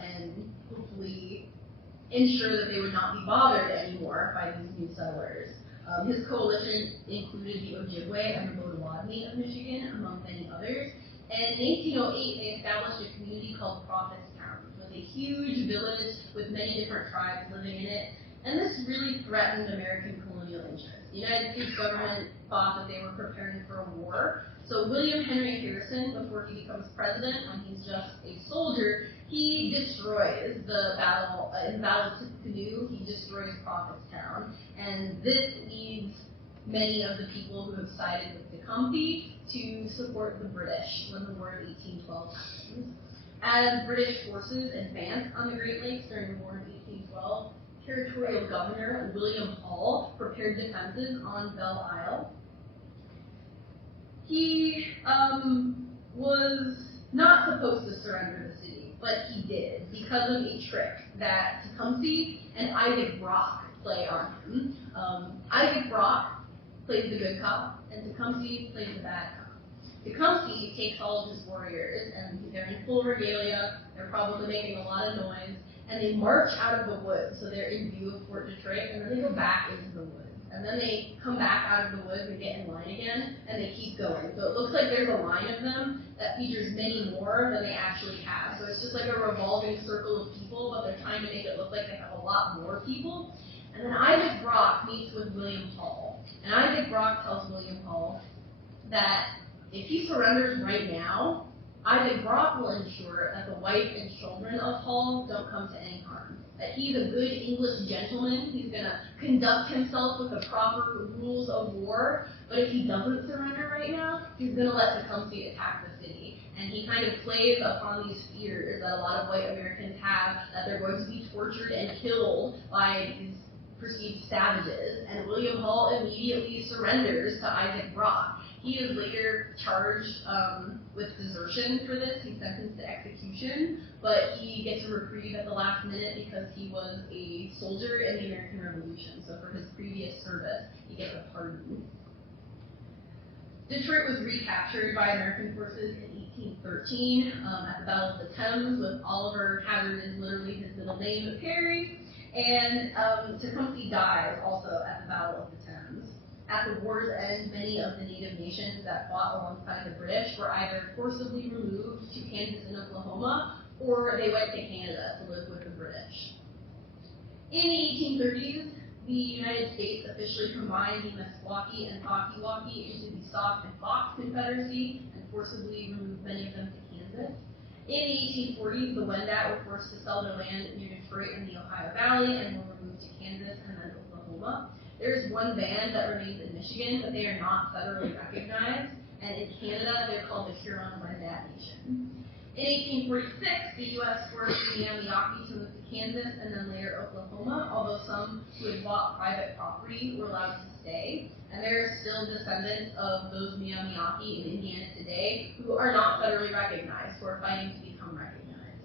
and hopefully ensure that they would not be bothered anymore by these new settlers. His coalition included the Ojibwe and the Potawatomi of Michigan, among many others. And in 1808, they established a community called Prophetstown, with a huge village with many different tribes living in it. And this really threatened American colonial interests. The United States government thought that they were preparing for a war. So William Henry Harrison, before he becomes president, when he's just a soldier, he destroys the battle, in Battle of Tippecanoe, he destroys Prophetstown. And this leads many of the people who have sided with Tecumseh to support the British when the War of 1812 happens. As British forces advanced on the Great Lakes during the War of 1812, Territorial Governor William Hall prepared defenses on Belle Isle. He was not supposed to surrender the city, but he did because of a trick that Tecumseh and Isaac Brock play on him. Isaac Brock plays the good cop, and Tecumseh plays the bad cop. Tecumseh takes all of his warriors, and they're in full regalia, they're probably making a lot of noise, and they march out of the woods, so they're in view of Fort Detroit, and then they go back into the woods. And then they come back out of the woods and get in line again, and they keep going. So it looks like there's a line of them that features many more than they actually have. So it's just like a revolving circle of people, but they're trying to make it look like they have a lot more people. And then Isaac Brock meets with William Hall. And Isaac Brock tells William Hall that if he surrenders right now, Isaac Brock will ensure that the wife and children of Hall don't come to any harm. That he's a good English gentleman, he's going to conduct himself with the proper rules of war, but if he doesn't surrender right now, he's going to let Tecumseh attack the city. And he kind of plays upon these fears that a lot of white Americans have, that they're going to be tortured and killed by these perceived savages, and William Hall immediately surrenders to Isaac Brock. He is later charged with desertion for this. He's sentenced to execution, but he gets a reprieve at the last minute because he was a soldier in the American Revolution. So for his previous service, he gets a pardon. Detroit was recaptured by American forces in 1813 at the Battle of the Thames, with Oliver Hazard is literally his middle name, Perry. And Tecumseh dies also at the Battle of the Thames. At the war's end, many of the native nations that fought alongside the British were either forcibly removed to Kansas and Oklahoma, or they went to Canada to live with the British. In the 1830s, the United States officially combined the Meskwaki and Talkie-Walkie into the Sauk and Fox Confederacy and forcibly removed many of them to Kansas. In the 1840s, the Wendat were forced to sell their land near Detroit and the Ohio Valley and were removed to Kansas and then Oklahoma. There's one band that remains in Michigan, but they are not federally recognized. And in Canada, they're called the Huron-Wendat Nation. In 1846, the U.S. forced the Miami-Yaquis to move to Kansas and then later Oklahoma, although some who had bought private property were allowed to stay. And there are still descendants of those Miami-Yaquis in Indiana today who are not federally recognized, who are fighting to become recognized.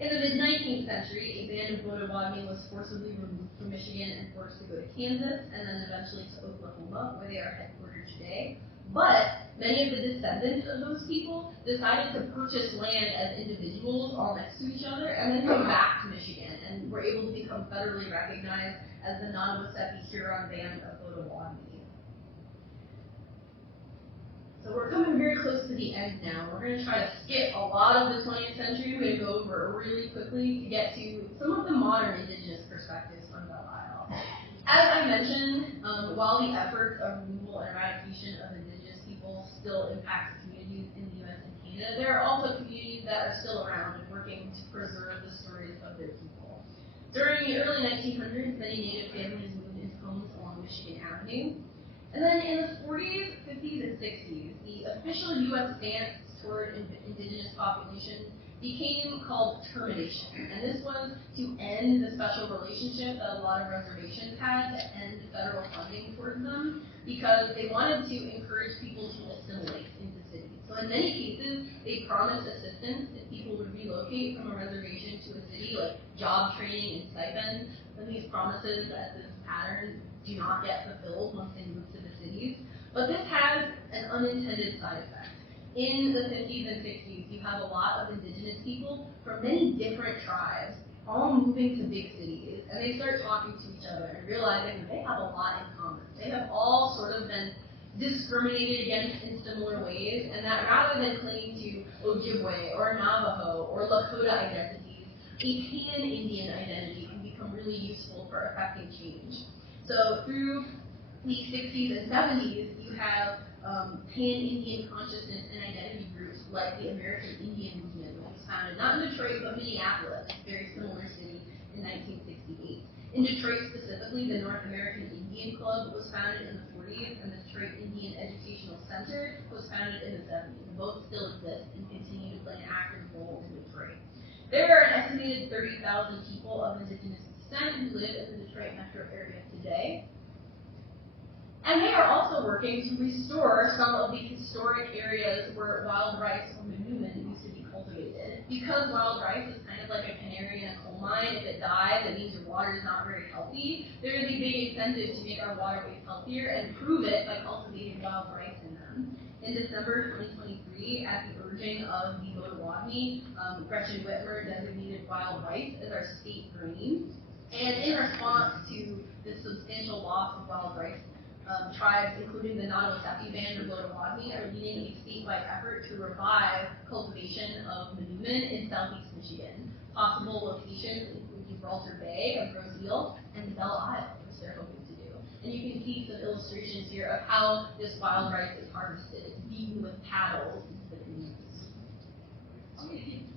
In the mid-19th century, a band of Potawatomi was forcibly removed from Michigan and forced to go to Kansas and then eventually to Oklahoma, where they are headquartered today. But many of the descendants of those people decided to purchase land as individuals all next to each other and then come back to Michigan and were able to become federally recognized as the Nottawasapi Huron Band of Potawatomi. So we're coming very close to the end now. We're going to try to skip a lot of the 20th century. We're going to go over it really quickly to get to some of the modern Indigenous perspectives on Belle Isle. As I mentioned, while the efforts of removal and eradication of Indigenous people still impact communities in the U.S. and Canada, there are also communities that are still around and working to preserve the stories of their people. During the early 1900s, many Native families moved into homes along Michigan Avenue. And then in the 40s, 50s, and 60s, the official U.S. stance toward Indigenous populations became called termination. And this was to end the special relationship that a lot of reservations had, to end federal funding towards them, because they wanted to encourage people to assimilate into cities. So in many cases, they promised assistance if people would relocate from a reservation to a city, like job training and stipends. And these promises, as this pattern, do not get fulfilled once they move to the cities. But this has an unintended side effect. In the 50s and 60s, you have a lot of Indigenous people from many different tribes all moving to big cities, and they start talking to each other and realizing that they have a lot in common. They have all sort of been discriminated against in similar ways, and that rather than clinging to Ojibwe or Navajo or Lakota identities, a pan-Indian identity can become really useful for affecting change. So through the 60s and 70s, you have pan-Indian consciousness and identity groups like the American Indian Movement, which was founded not in Detroit, but Minneapolis, a very similar city, in 1968. In Detroit specifically, the North American Indian Club was founded in the 40s, and the Detroit Indian Educational Center was founded in the 70s. Both still exist and continue to play an active role in Detroit. There are an estimated 30,000 people of Indigenous descent who live in the Detroit metro area today. And they are also working to restore some of the historic areas where wild rice or manoomin used to be cultivated. Because wild rice is kind of like a canary in a coal mine. If it dies, it means your water is not very healthy. There is a big incentive to make our waterways healthier and prove it by cultivating wild rice in them. In December 2023, at the urging of the Potawatomi, Gretchen Whitmer designated wild rice as our state grain. And in response to this substantial loss of wild rice, tribes, including the Nottawasapi Band of Potawatomi, are leading a statewide effort to revive cultivation of manoomin in southeast Michigan. Possible locations include Gibraltar Bay of Brazil and Belle Isle, which they're hoping to do. And you can see some illustrations here of how this wild rice is harvested. It's beaten with paddles into the canoes.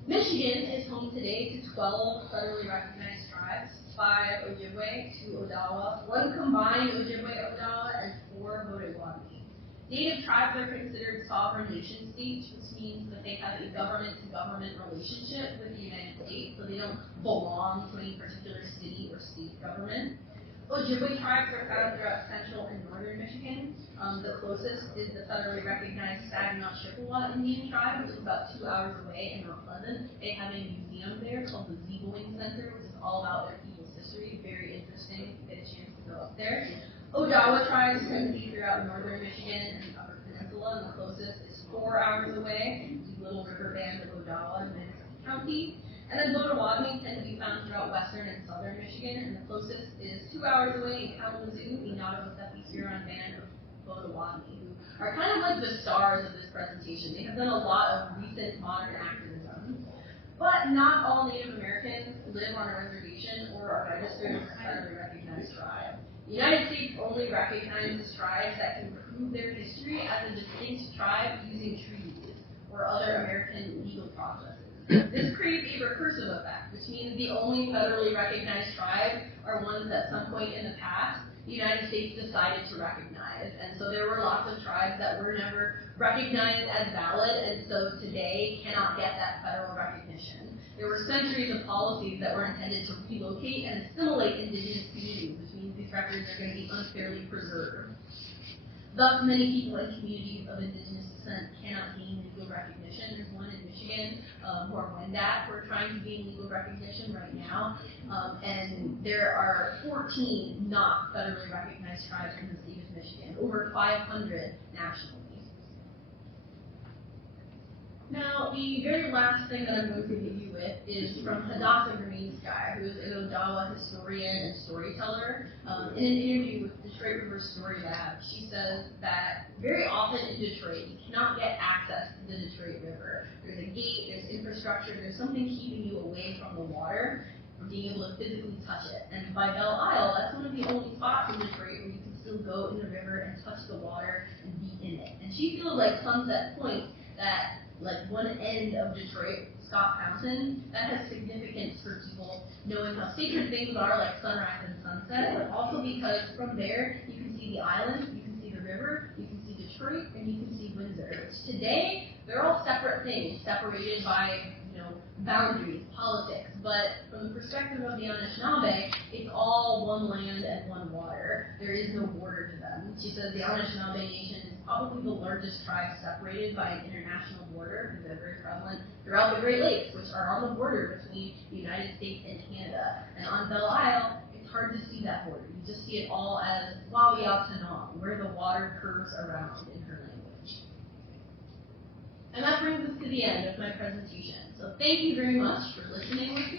Michigan is home today to 12 federally recognized tribes, 5 Ojibwe, 2 Odawa, 1 combined Ojibwe-Odawa, and 4 Potawatomi. Native tribes are considered sovereign nation states, which means that they have a government-to-government relationship with the United States, so they don't belong to any particular city or state government. Ojibwe tribes are found throughout central and northern Michigan. The closest is the federally recognized Saginaw-Chippewa Indian tribe, which is about 2 hours away in Mount Pleasant. They have a museum there called the Ziegling Center, which is all about their people's history. Very interesting if you get a chance to go up there. Odawa tribes tend to be throughout northern Michigan and the Upper Peninsula, and the closest is 4 hours away, the Little River Band of Odawa in Madison County. And then Potawatomi tend to be found throughout western and southern Michigan, and the closest is 2 hours away in Kalamazoo, the Nottawasapi Huron Band of Potawatomi, who are kind of like the stars of this presentation. They have done a lot of recent modern activism. But not all Native Americans live on a reservation or are registered as a federally recognized tribe. The United States only recognizes tribes that can prove their history as a distinct tribe using treaties or other American legal processes. This creates a recursive effect, which means the only federally recognized tribes are ones that at some point in the past the United States decided to recognize. And so there were lots of tribes that were never recognized as valid, and so today cannot get that federal recognition. There were centuries of policies that were intended to relocate and assimilate indigenous communities, which means these records are going to be unfairly preserved. Thus, many people and communities of indigenous descent cannot gain legal recognition. There's one in Michigan, or Wendat, who are trying to gain legal recognition right now. And there are 14 not federally recognized tribes in the state of Michigan, over 500 nationally. Now, the very last thing that I'm going to leave you with is from Hadassah Green-Sky, who is an Odawa historian and storyteller. In an interview with Detroit River Story Lab, she says that very often in Detroit, you cannot get access to the Detroit River. There's a gate, there's infrastructure, there's something keeping you away from the water, from being able to physically touch it. And by Belle Isle, that's one of the only spots in Detroit where you can still go in the river and touch the water and be in it. And she feels like Sunset Point, that like one end of Detroit, Scott Fountain, that has significance for people knowing how sacred things are like sunrise and sunset, but also because from there you can see the island, you can see the river, you can see Detroit, and you can see Windsor. Which today, they're all separate things, separated by, boundaries, politics, but from the perspective of the Anishinaabe, it's all one land and one water. There is no border to them. She says the Anishinaabe Nation is probably the largest tribe separated by an international border, because they're very prevalent throughout the Great Lakes, which are on the border between the United States and Canada. And on Belle Isle, it's hard to see that border. You just see it all as Wawiatanong, where the water curves around in her language. And that brings us to the end of my presentation. So thank you very much for listening with me.